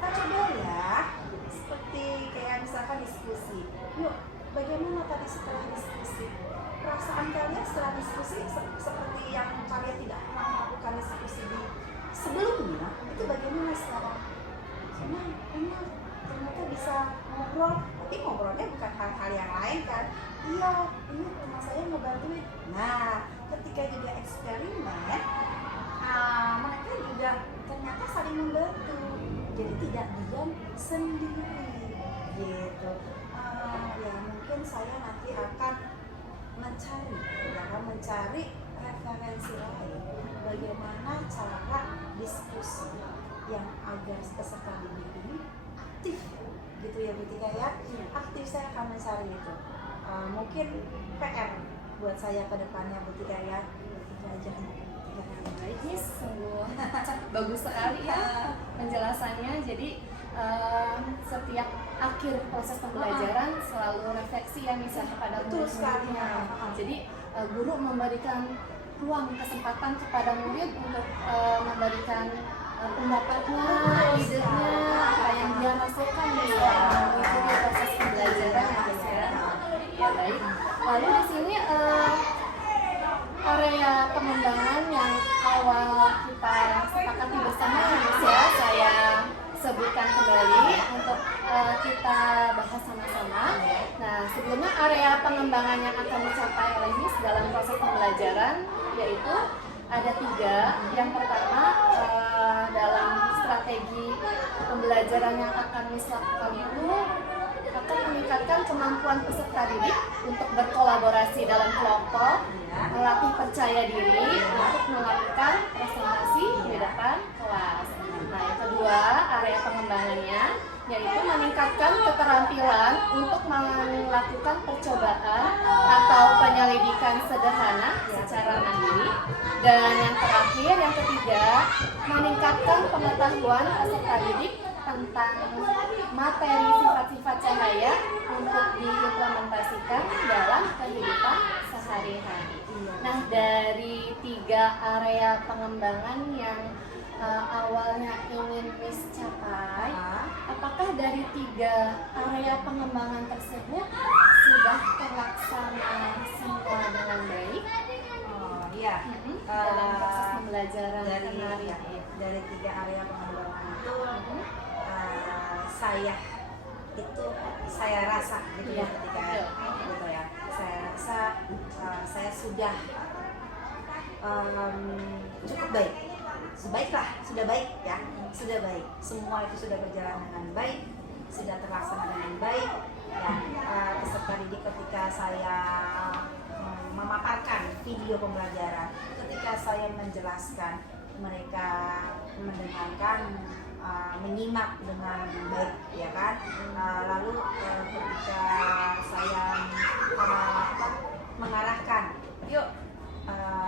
coba ya. Seperti kayak misalkan diskusi. Yuk, bagaimana tadi setelah diskusi? Perasaan kalian setelah diskusi seperti yang kalian tidak pernah melakukan diskusi di sebelumnya, itu bagaimana sekarang? Senang, enak, ternyata bisa ngobrol, tapi ngobrolnya bukan hal-hal yang lain kan? Iya, ini teman saya mau bantuin. Nah, ketika juga eksperimen, mereka juga ternyata saling membantu, jadi tidak diam sendiri gitu. Ya mungkin saya nanti akan mencari referensi lain bagaimana cara diskusi yang agar peserta didik ini aktif gitu ya Bu Tika ya. Aktif, saya akan mencari itu. Mungkin PR buat saya ke depannya Bu Tika ya. Itu aja. Baik, Miss, sungguh bagus sekali ya penjelasannya. Jadi setiap akhir proses pembelajaran selalu refleksi ya, misalnya pada Betul sekali. murid-muridnya. Jadi guru memberikan ruang kesempatan kepada murid untuk memberikan pendapatnya, idenya, apa yang dia rasakan ya, mengikuti proses pembelajaran ya, Miss ya. Ya baik. Lalu di sini area pengembangan yang awal kita sepakati bersama ya, Miss ya, saya sebutkan kembali untuk kita bahas sama-sama. Nah, sebelumnya area pengembangan yang akan dicapai oleh Miss dalam proses pembelajaran yaitu ada 3. Yang pertama dalam strategi pembelajaran yang akan Miss lakukan itu akan meningkatkan kemampuan peserta didik untuk berkolaborasi dalam kelompok, melatih percaya diri untuk melakukan presentasi di depan kelas. Nah, yang kedua, area pengembangannya yaitu meningkatkan keterampilan untuk melakukan percobaan atau penyelidikan sederhana secara mandiri. Dan yang terakhir, yang ketiga, meningkatkan pengetahuan peserta didik tentang materi sifat-sifat cahaya untuk diimplementasikan dalam kehidupan sehari-hari. Nah, dari 3 area pengembangan yang awalnya ingin Miss capai, apakah dari 3 area pengembangan tersebut sudah terlaksana semua dengan baik? Iya. Dalam proses pembelajaran Dari 3 area pengembangan itu saya rasa gitu ya, ketika gitu ya, saya rasa saya sudah cukup baik. Sudah baik ya, sudah baik. Semua itu sudah berjalan dengan baik, sudah terlaksana dengan baik. Ya, peserta didik ketika saya memaparkan video pembelajaran, ketika saya menjelaskan, mereka mendengarkan, menyimak dengan baik, ya kan. Lalu ketika saya mengarahkan, yuk.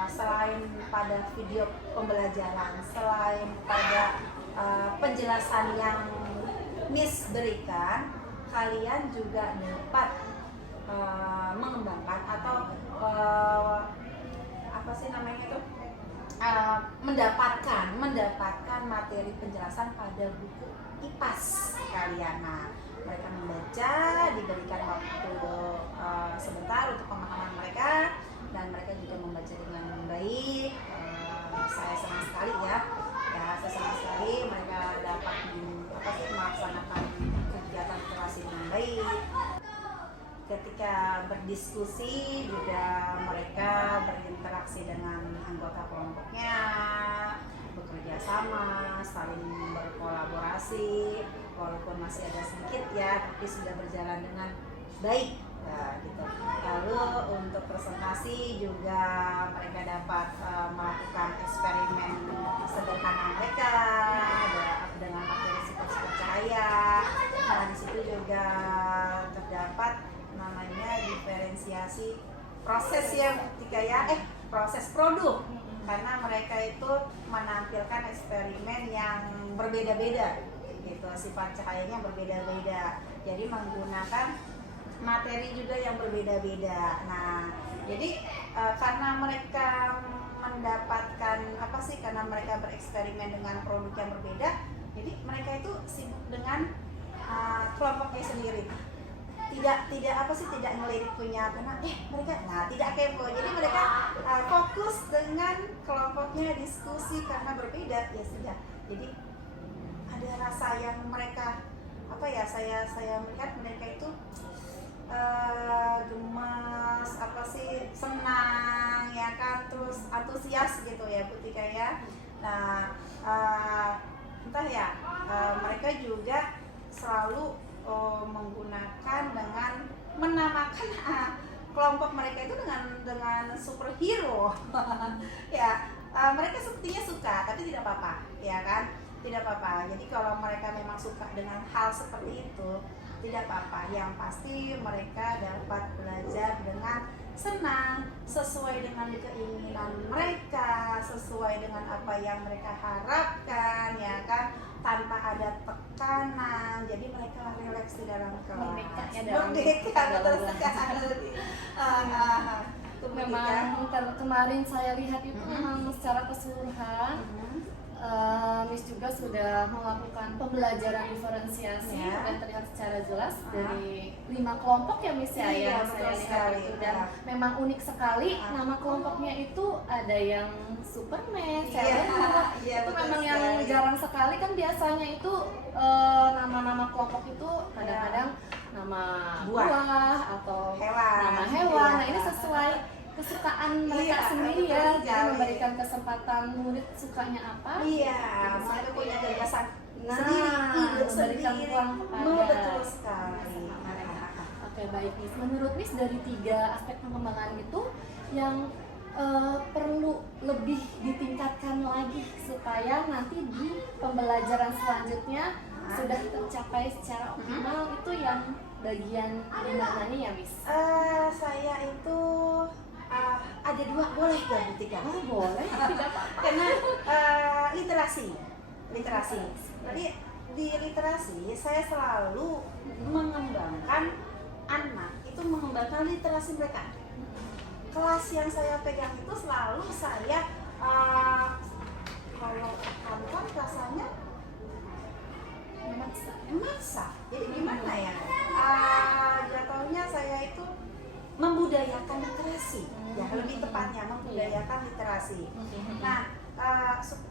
Selain pada video pembelajaran, selain pada penjelasan yang Miss berikan, kalian juga dapat mengembangkan atau mendapatkan materi penjelasan pada buku IPAS kalian. Nah, mereka membaca, diberikan waktu sebentar untuk pemahaman mereka, dan mereka juga membaca dengan baik. Saya senang sekali saya senang sekali mereka dapat melaksanakan kegiatan kelas dengan baik. Ketika berdiskusi juga mereka berinteraksi dengan anggota kelompoknya, bekerja sama, saling berkolaborasi, walaupun masih ada sedikit ya, tapi sudah berjalan dengan baik. Gitu. Lalu untuk presentasi juga mereka dapat melakukan eksperimen sederhana mereka dengan materi sifat-sifat cahaya. Nah, di situ juga terdapat namanya diferensiasi proses proses produk, karena mereka itu menampilkan eksperimen yang berbeda-beda gitu, sifat cahayanya berbeda-beda, jadi menggunakan materi juga yang berbeda-beda. Nah, jadi karena mereka mendapatkan karena mereka bereksperimen dengan produk yang berbeda, jadi mereka itu sibuk dengan kelompoknya sendiri. Tidak ngelirik punya tidak kepo. Jadi mereka fokus dengan kelompoknya, diskusi karena berbeda ya sudah. Jadi ada rasa yang mereka saya melihat mereka itu gemas, senang ya kan, terus antusias gitu ya Bu Tika ya. Nah, entah ya, mereka juga selalu menggunakan dengan menamakan kelompok mereka itu dengan superhero. Ya, mereka sepertinya suka, tapi tidak apa-apa, ya kan? Tidak apa-apa. Jadi kalau mereka memang suka dengan hal seperti itu, tidak apa-apa. Yang pasti mereka dapat belajar dengan senang, sesuai dengan keinginan mereka, sesuai dengan apa yang mereka harapkan, ya kan? Tanpa ada tekanan. Jadi mereka rileks di dalam kelas. Merdeka ya dalam Merdeka, betul dalam sekali. Memang kemarin saya lihat itu memang secara keseluruhan Miss juga sudah melakukan pembelajaran diferensiasi Ya. dan terlihat secara jelas dari 5 kelompok ya Miss ya, Iya, yang betul saya lihat sekali, itu, dan ya. memang unik sekali Ah. nama kelompoknya itu ada yang Superman, Iya, Sailor Moon. iya, Itu betul memang yang sekali. jarang sekali kan, biasanya itu nama-nama kelompok itu kadang-kadang nama buah atau Hewan. nama hewan. Iya. Nah ini sesuai kesukaan mereka Iya, sendiri betul ya, jadi sekali. memberikan kesempatan murid sukanya apa. Iya, Jadi mereka seperti punya itu. gagasan Nah, sendiri, ide memberikan sendiri. ruang kepada Betul sekali. Oke, baik Miss. Menurut Miss dari 3 aspek pengembangan itu yang perlu lebih ditingkatkan lagi supaya nanti di pembelajaran selanjutnya sudah tercapai secara optimal, itu yang bagian di mana nih ya Miss? Saya itu ada 2, boleh gak Bu Tika? Oh boleh, tidak apa-apa. Karena literasi. Jadi di literasi saya selalu mengembangkan anak itu, mengembangkan literasi mereka. Kelas yang saya pegang itu selalu saya kalau kantor rasanya memaksa. Jadi gimana ya? Jatuhnya saya itu membudayakan literasi. Ya, lebih tepatnya membudayakan literasi. Nah,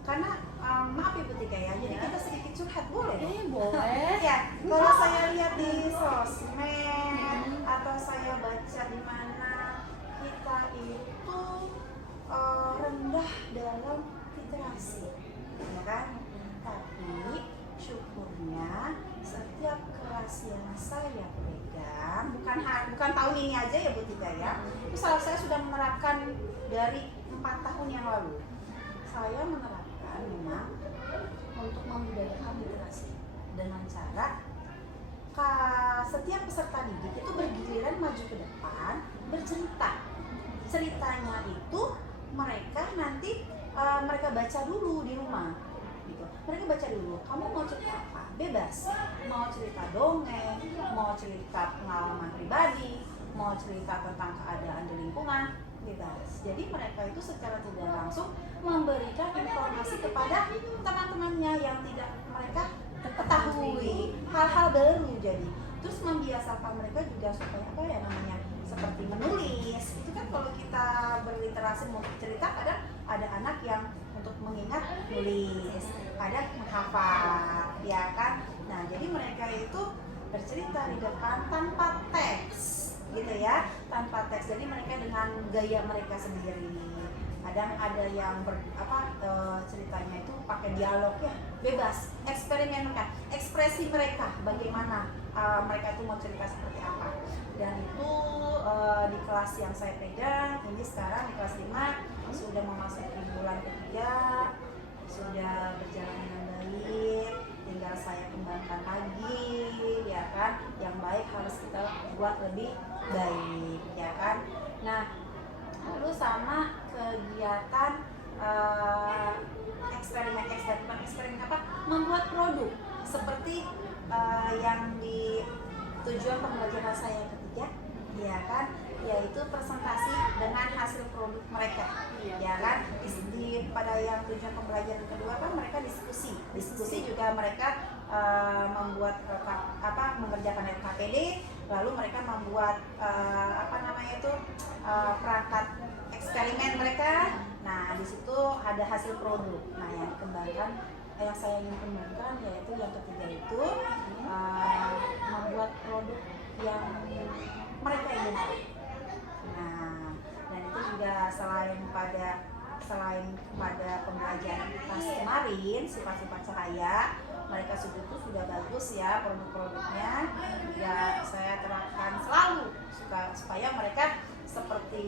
karena maaf Ibu Tika ya, jadi kita sedikit curhat boleh? Boleh. Ya, kalau saya lihat di sosmed atau saya baca di mana, kita itu rendah dalam literasi, ya kan? Tapi syukurnya setiap kelas yang saya pegang, bukan tahun ini aja ya Bu Tika ya, itu saya sudah menerapkan dari 4 tahun yang lalu. Saya menerapkan memang untuk membudayakan literasi dengan cara setiap peserta didik itu bergiliran maju ke depan bercerita. Ceritanya itu mereka nanti mereka baca dulu di rumah gitu. Mereka baca dulu, kamu mau cerita apa? Bebas. Mau cerita dongeng, mau cerita pengalaman pribadi, mau cerita tentang keadaan di lingkungan, bebas. Jadi mereka itu secara tidak langsung memberikan informasi kepada teman-temannya yang tidak mereka ketahui, hal-hal baru. Jadi terus membiasakan mereka juga supaya apa ya namanya, seperti menulis. Itu kan kalau kita berliterasi mau cerita, kadang ada anak yang untuk mengingat nulis, ada menghafal, ya kan. Nah jadi mereka itu bercerita di depan tanpa teks gitu ya, tanpa teks. Jadi mereka dengan gaya mereka sendiri. Kadang ada yang ceritanya itu pakai dialog, ya bebas, eksperimen mereka, ekspresi mereka, bagaimana mereka itu mau cerita seperti apa. Dan itu di kelas yang saya pegang ini sekarang di kelas 5 sudah memasuki bulan ketiga, sudah berjalan dengan baik, tinggal saya kembangkan lagi, ya kan. Yang baik harus kita buat lebih baik, ya kan. Nah lalu sama kegiatan eksperimen apa, membuat produk seperti yang di tujuan pembelajaran saya yang ketiga, ya kan, yaitu presentasi dengan hasil produk mereka, ya kan. Pada yang tujuan pembelajaran kedua kan mereka diskusi juga mereka membuat mengerjakan RKPD, lalu mereka membuat perangkat eksperimen mereka. Nah di situ ada hasil produk. Nah yang dikembangkan, yang saya ingin kembangkan yaitu yang ketiga itu membuat produk yang mereka inginkan. Nah dan itu juga selain pada selain pada pembelajaran pas kemarin sifat-sifat cahaya, mereka sudah bagus ya produk-produknya. Ya saya terapkan selalu supaya mereka seperti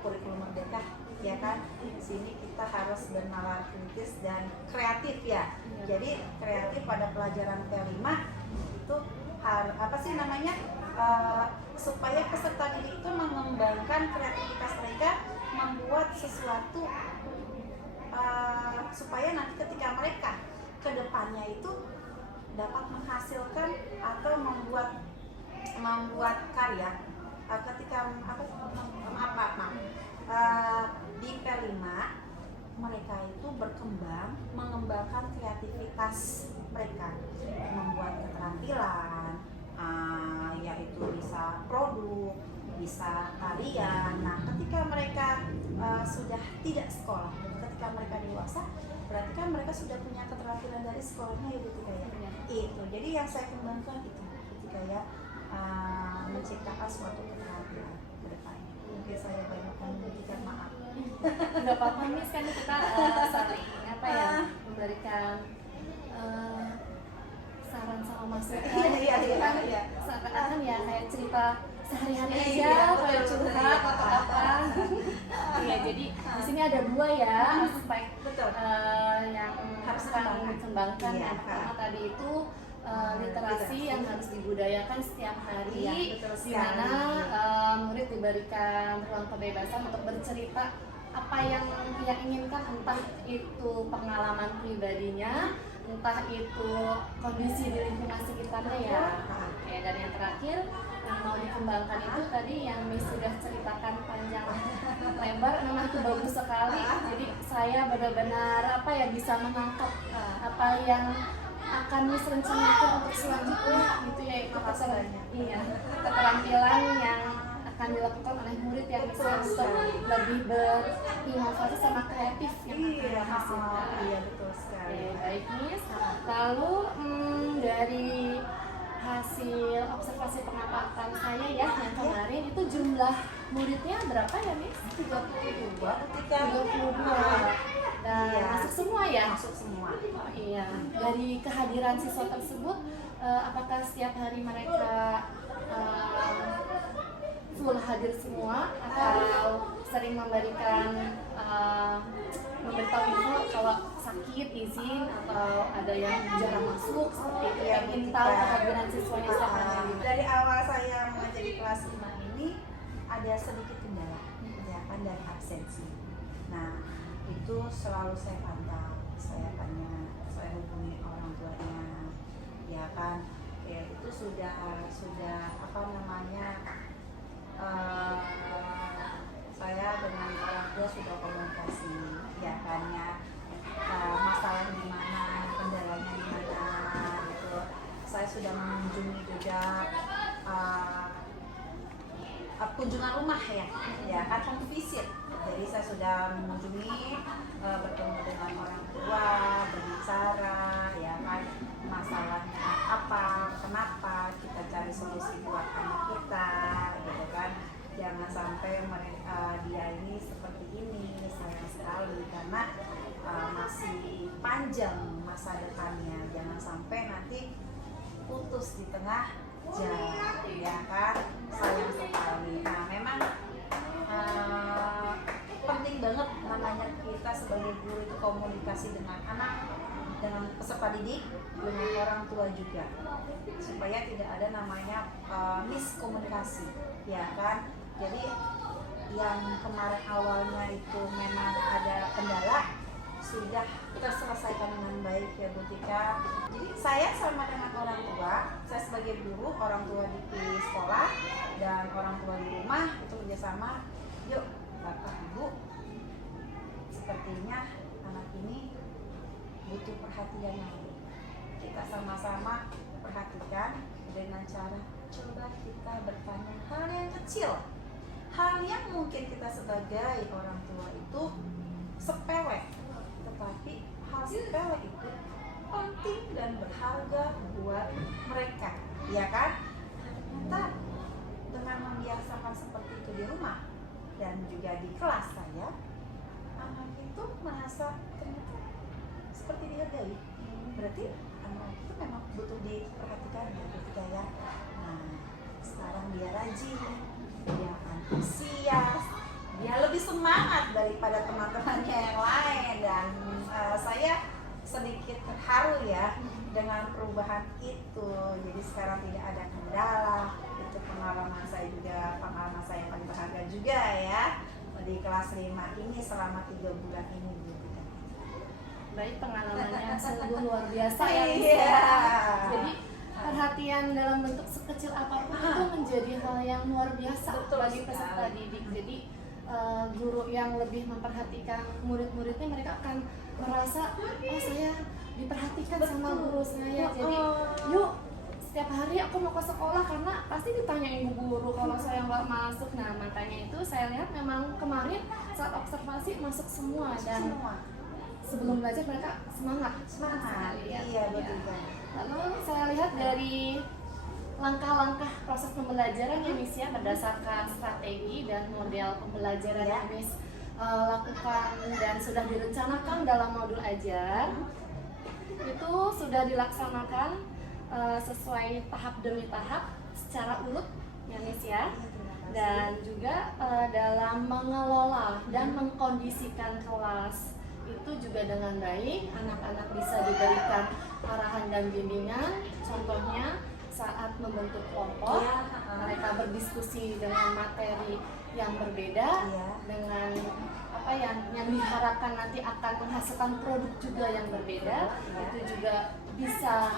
kurikulum merdeka, ya kan. Di sini kita harus bernalar kritis dan kreatif ya. Jadi kreatif pada pelajaran T5 itu supaya peserta didik itu mengembangkan kreativitas mereka, membuat sesuatu supaya nanti ketika mereka ke depannya itu dapat menghasilkan atau membuat karya ketika di P5 mereka itu berkembang, mengembangkan kreativitas mereka, membuat keterampilan, yaitu bisa produk, bisa tarian. Nah, ketika mereka sudah tidak sekolah, ketika mereka dewasa, berarti kan mereka sudah punya keterampilan dari sekolahnya ya Bu Tika ya. Itu. Jadi yang saya kembangkan itu Bu Tika ya, menciptakan suatu keterampilan ke depannya. Mungkin saya banyak memberikan maaf. Nggak apa-apa Miss, kan kita saling memberikan saran sama masukan. Iya. Seakan-akan ya kayak cerita sehari-hari aja, kayak curhat atau apa. Iya, jadi di sini ada dua ya aspek Betul. yang Harus akan dikembangkan. Iya. Yang pertama tadi itu literasi yang harus dibudayakan setiap hari, Iya, betul di mana sekali. murid diberikan ruang kebebasan untuk bercerita apa yang ia inginkan, entah itu pengalaman pribadinya, entah itu kondisi di lingkungan sekitarnya ya. Oke, dan yang terakhir yang mau dikembangkan itu tadi yang Miss sudah ceritakan panjang lebar, memang itu bagus sekali. Jadi saya benar-benar bisa menangkap apa yang akan Miss rencanakan untuk selanjutnya gitu ya, itu keterampilan yang akan dilakukan oleh murid yang bisa untuk lebih berinovasi sama kreatif yang akan dihasilkan. Iya betul sekali. Oke, baik Miss. Lalu dari hasil observasi pengamatan saya ya yang kemarin itu jumlah muridnya berapa ya Miss? 32 ketika 32. Dan Iya. masuk semua ya? Masuk semua. Oh, iya. Dari kehadiran siswa tersebut, apakah setiap hari mereka full hadir semua atau sering memberikan memberitahu info kalau sakit, izin, atau ada yang jarang masuk seperti itu? Iya, Ingin kita- tahu kehadiran siswanya setiap hari. Dari awal saya mengajar di kelas 5 ini ada sedikit kendala ya kan, dari absensi. Nah itu selalu saya pantau, saya tanya, saya hubungi orang tuanya, ya kan, ya itu sudah saya dengan orang tua sudah komunikasi, ya kan ya, masalah di mana, kendalanya di mana, gitu. Saya sudah mengunjungi juga kunjungan rumah ya kan, home visit. Jadi saya sudah mengunjungi, bertemu dengan orang tua, berbicara, ya kan, masalahnya apa, kenapa, kita cari solusi buat anak kita, gitu kan. Jangan sampai dia ini seperti ini, sayang sekali karena masih panjang masa depannya. Jangan sampai nanti putus di tengah jalan, ya kan, sayang sekali. Nah memang penting banget namanya kita sebagai guru itu komunikasi dengan anak, dengan peserta didik, dengan orang tua juga, supaya tidak ada namanya miskomunikasi, ya kan. Jadi yang kemarin awalnya itu memang ada kendala, sudah terselesaikan dengan baik ya Bu Tika. Jadi saya sama dengan orang tua, saya sebagai guru, orang tua di sekolah dan orang tua di rumah itu kerjasama. Yuk Bapak Ibu, sepertinya anak ini butuh perhatian yang lebih. Kita sama-sama perhatikan dengan cara coba kita bertanya hal yang kecil, hal yang mungkin kita sebagai orang tua itu sepele, tetapi hal sepele itu penting dan berharga buat mereka, ya kan? Ternyata dengan membiasakan seperti itu di rumah dan juga di kelas saya, merasa ternyata seperti dihargai. Berarti anak itu memang butuh diperhatikan ya ketika ya. Nah, sekarang dia rajin, dia antusias, dia lebih semangat daripada teman-temannya yang lain, dan saya sedikit terharu ya dengan perubahan itu. Jadi sekarang tidak ada kendala. Itu pengalaman saya paling berharga juga ya di kelas 5 ini selama 3 bulan ini. Baik, pengalamannya sungguh luar biasa ya Miss. Iya. Jadi perhatian dalam bentuk sekecil apapun itu menjadi hal yang luar biasa Betul bagi sekali. peserta didik. Jadi guru yang lebih memperhatikan murid-muridnya, mereka akan merasa, oh saya diperhatikan sama guru saya. Jadi yuk setiap hari aku mau ke sekolah, karena pasti ditanya ibu guru kalau saya nggak masuk. Nah, makanya itu saya lihat memang kemarin saat observasi masuk semua, dan sebelum belajar mereka semangat sekali ya. Iya, betul. Lalu saya lihat dari langkah-langkah proses pembelajaran ya Miss ya, berdasarkan strategi dan model pembelajaran yang Miss lakukan dan sudah direncanakan dalam modul ajar, itu sudah dilaksanakan sesuai tahap demi tahap secara urut ya Miss ya. Dan juga dalam mengelola dan mengkondisikan kelas itu juga dengan baik, anak-anak bisa diberikan arahan dan bimbingan. Contohnya saat membentuk kelompok, mereka berdiskusi dengan materi yang berbeda, dengan apa yang diharapkan nanti akan menghasilkan produk juga yang berbeda. Itu juga bisa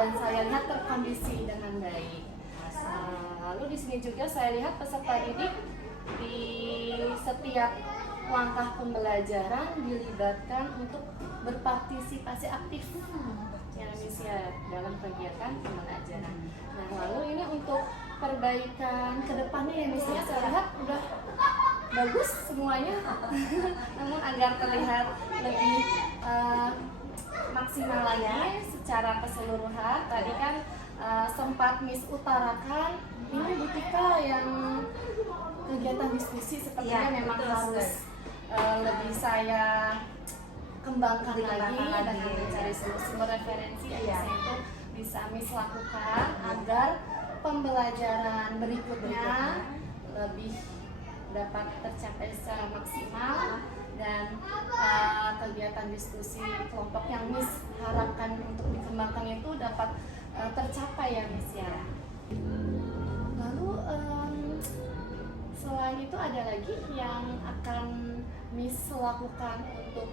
dan saya lihat terkondisi dengan baik. Lalu di sini juga saya lihat peserta didik di setiap langkah pembelajaran dilibatkan untuk berpartisipasi aktif ya Miss ya dalam kegiatan pembelajaran. Nah, lalu ini untuk perbaikan kedepannya ya Miss ya, saya lihat udah bagus semuanya. Namun agar terlihat lebih maksimal lagi secara keseluruhan, tadi kan sempat Miss utarakan ini Bu Tika yang kegiatan diskusi sepertinya memang harus lebih saya kembangkan lagi dengan mencari sumber referensi yang itu bisa Miss lakukan agar pembelajaran berikutnya lebih dapat tercapai secara maksimal, dan kegiatan diskusi kelompok yang Miss harapkan untuk dikembangkan itu dapat tercapai ya Miss ya. Lalu selain itu ada lagi yang akan Miss lakukan untuk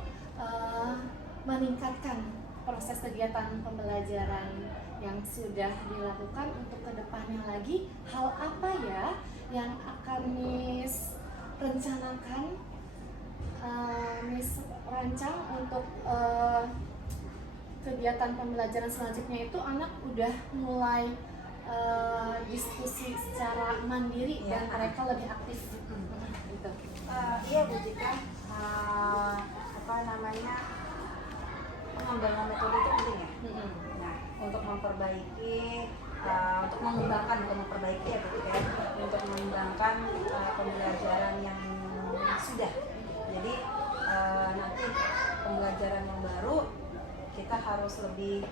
meningkatkan proses kegiatan pembelajaran yang sudah dilakukan untuk kedepannya lagi. Hal apa ya yang akan Miss rencanakan, Miss rancang untuk kegiatan pembelajaran selanjutnya? Itu anak udah mulai diskusi secara mandiri dan mereka lebih aktif gitu. Iya Bu Tika, pengembangan metode itu penting ya. Nah, untuk memperbaiki, untuk mengembangkan, bukan memperbaiki ya Bu Tika, untuk mengembangkan pembelajaran yang sudah. Jadi nanti pembelajaran yang baru kita harus lebih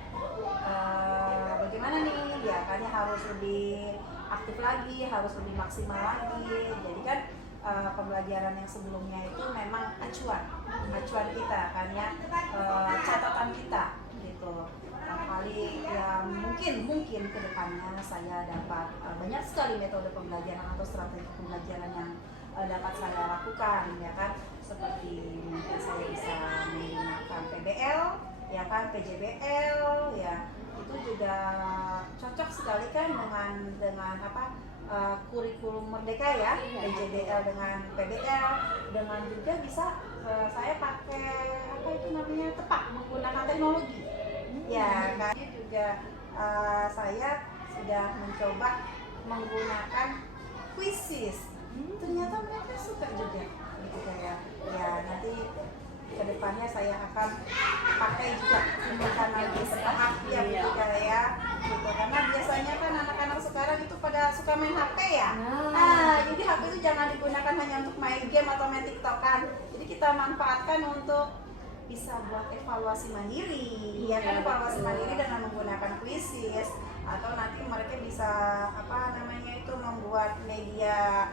bagaimana nih ya, kan harus lebih aktif lagi, harus lebih maksimal lagi. Jadi kan pembelajaran yang sebelumnya itu memang acuan kita kan ya, catatan kita gitu. Kali ya mungkin ke depannya saya dapat banyak sekali metode pembelajaran atau strategi pembelajaran yang dapat saya lakukan ya kan, seperti mungkin saya bisa menggunakan PBL ya kan, PJBL ya, itu juga cocok sekali kan dengan kurikulum merdeka ya, PJBL dengan PBL, dengan juga bisa saya pakai tepat menggunakan teknologi ya kan. Juga saya sudah mencoba menggunakan quizzes, ternyata mereka suka juga gitu ya. Nanti kedepannya saya akan pakai juga menggunakan lagi setahap ya gitu ya, gitu. Karena biasanya kan anak-anak sekarang itu pada suka main HP ya. Jadi HP itu jangan digunakan hanya untuk main game atau main TikTokan. Jadi kita manfaatkan untuk bisa buat evaluasi mandiri, ya kan, evaluasi mandiri dengan menggunakan kuisis, atau nanti mereka bisa membuat media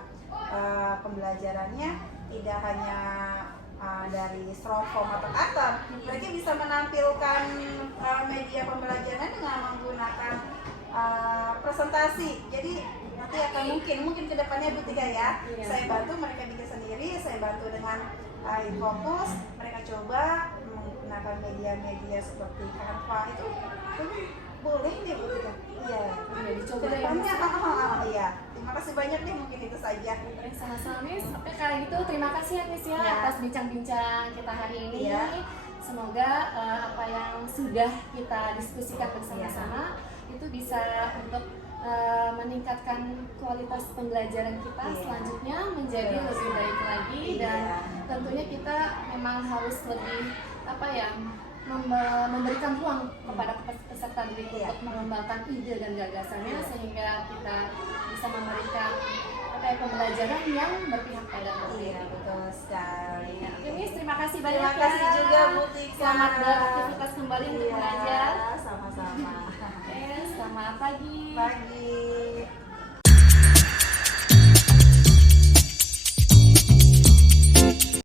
pembelajarannya tidak hanya dari Stroform atau Atom. Mereka bisa menampilkan media pembelajaran dengan menggunakan presentasi. Jadi nanti akan mungkin kedepannya Bu Tika ya, saya bantu mereka bikin sendiri, saya bantu dengan Infocus, mereka coba menggunakan media-media seperti Canva itu boleh deh Bu Tika. Iya, dicoba kedepannya iya. Terima kasih banyak deh, mungkin itu saja. Sama-sama Miss. Oke, kalau gitu terima kasih ya Miss ya, Ya. atas bincang-bincang kita hari ini. Ya. Semoga apa yang sudah kita diskusikan bersama-sama itu bisa untuk meningkatkan kualitas pembelajaran kita Iya. selanjutnya menjadi lebih baik lagi, dan Iya. tentunya kita memang harus lebih memberikan ruang kepada peserta didik Iya. untuk mengembangkan ide dan gagasannya, sehingga kita bisa memberikan pembelajaran yang berpihak pada murid. Iya, betul sekali. Oke Miss, terima kasih banyak. Terima kasih ya. juga Bu Tika. Selamat beraktivitas kembali untuk Iya, mengajar. sama-sama. Oke, selamat pagi. Pagi.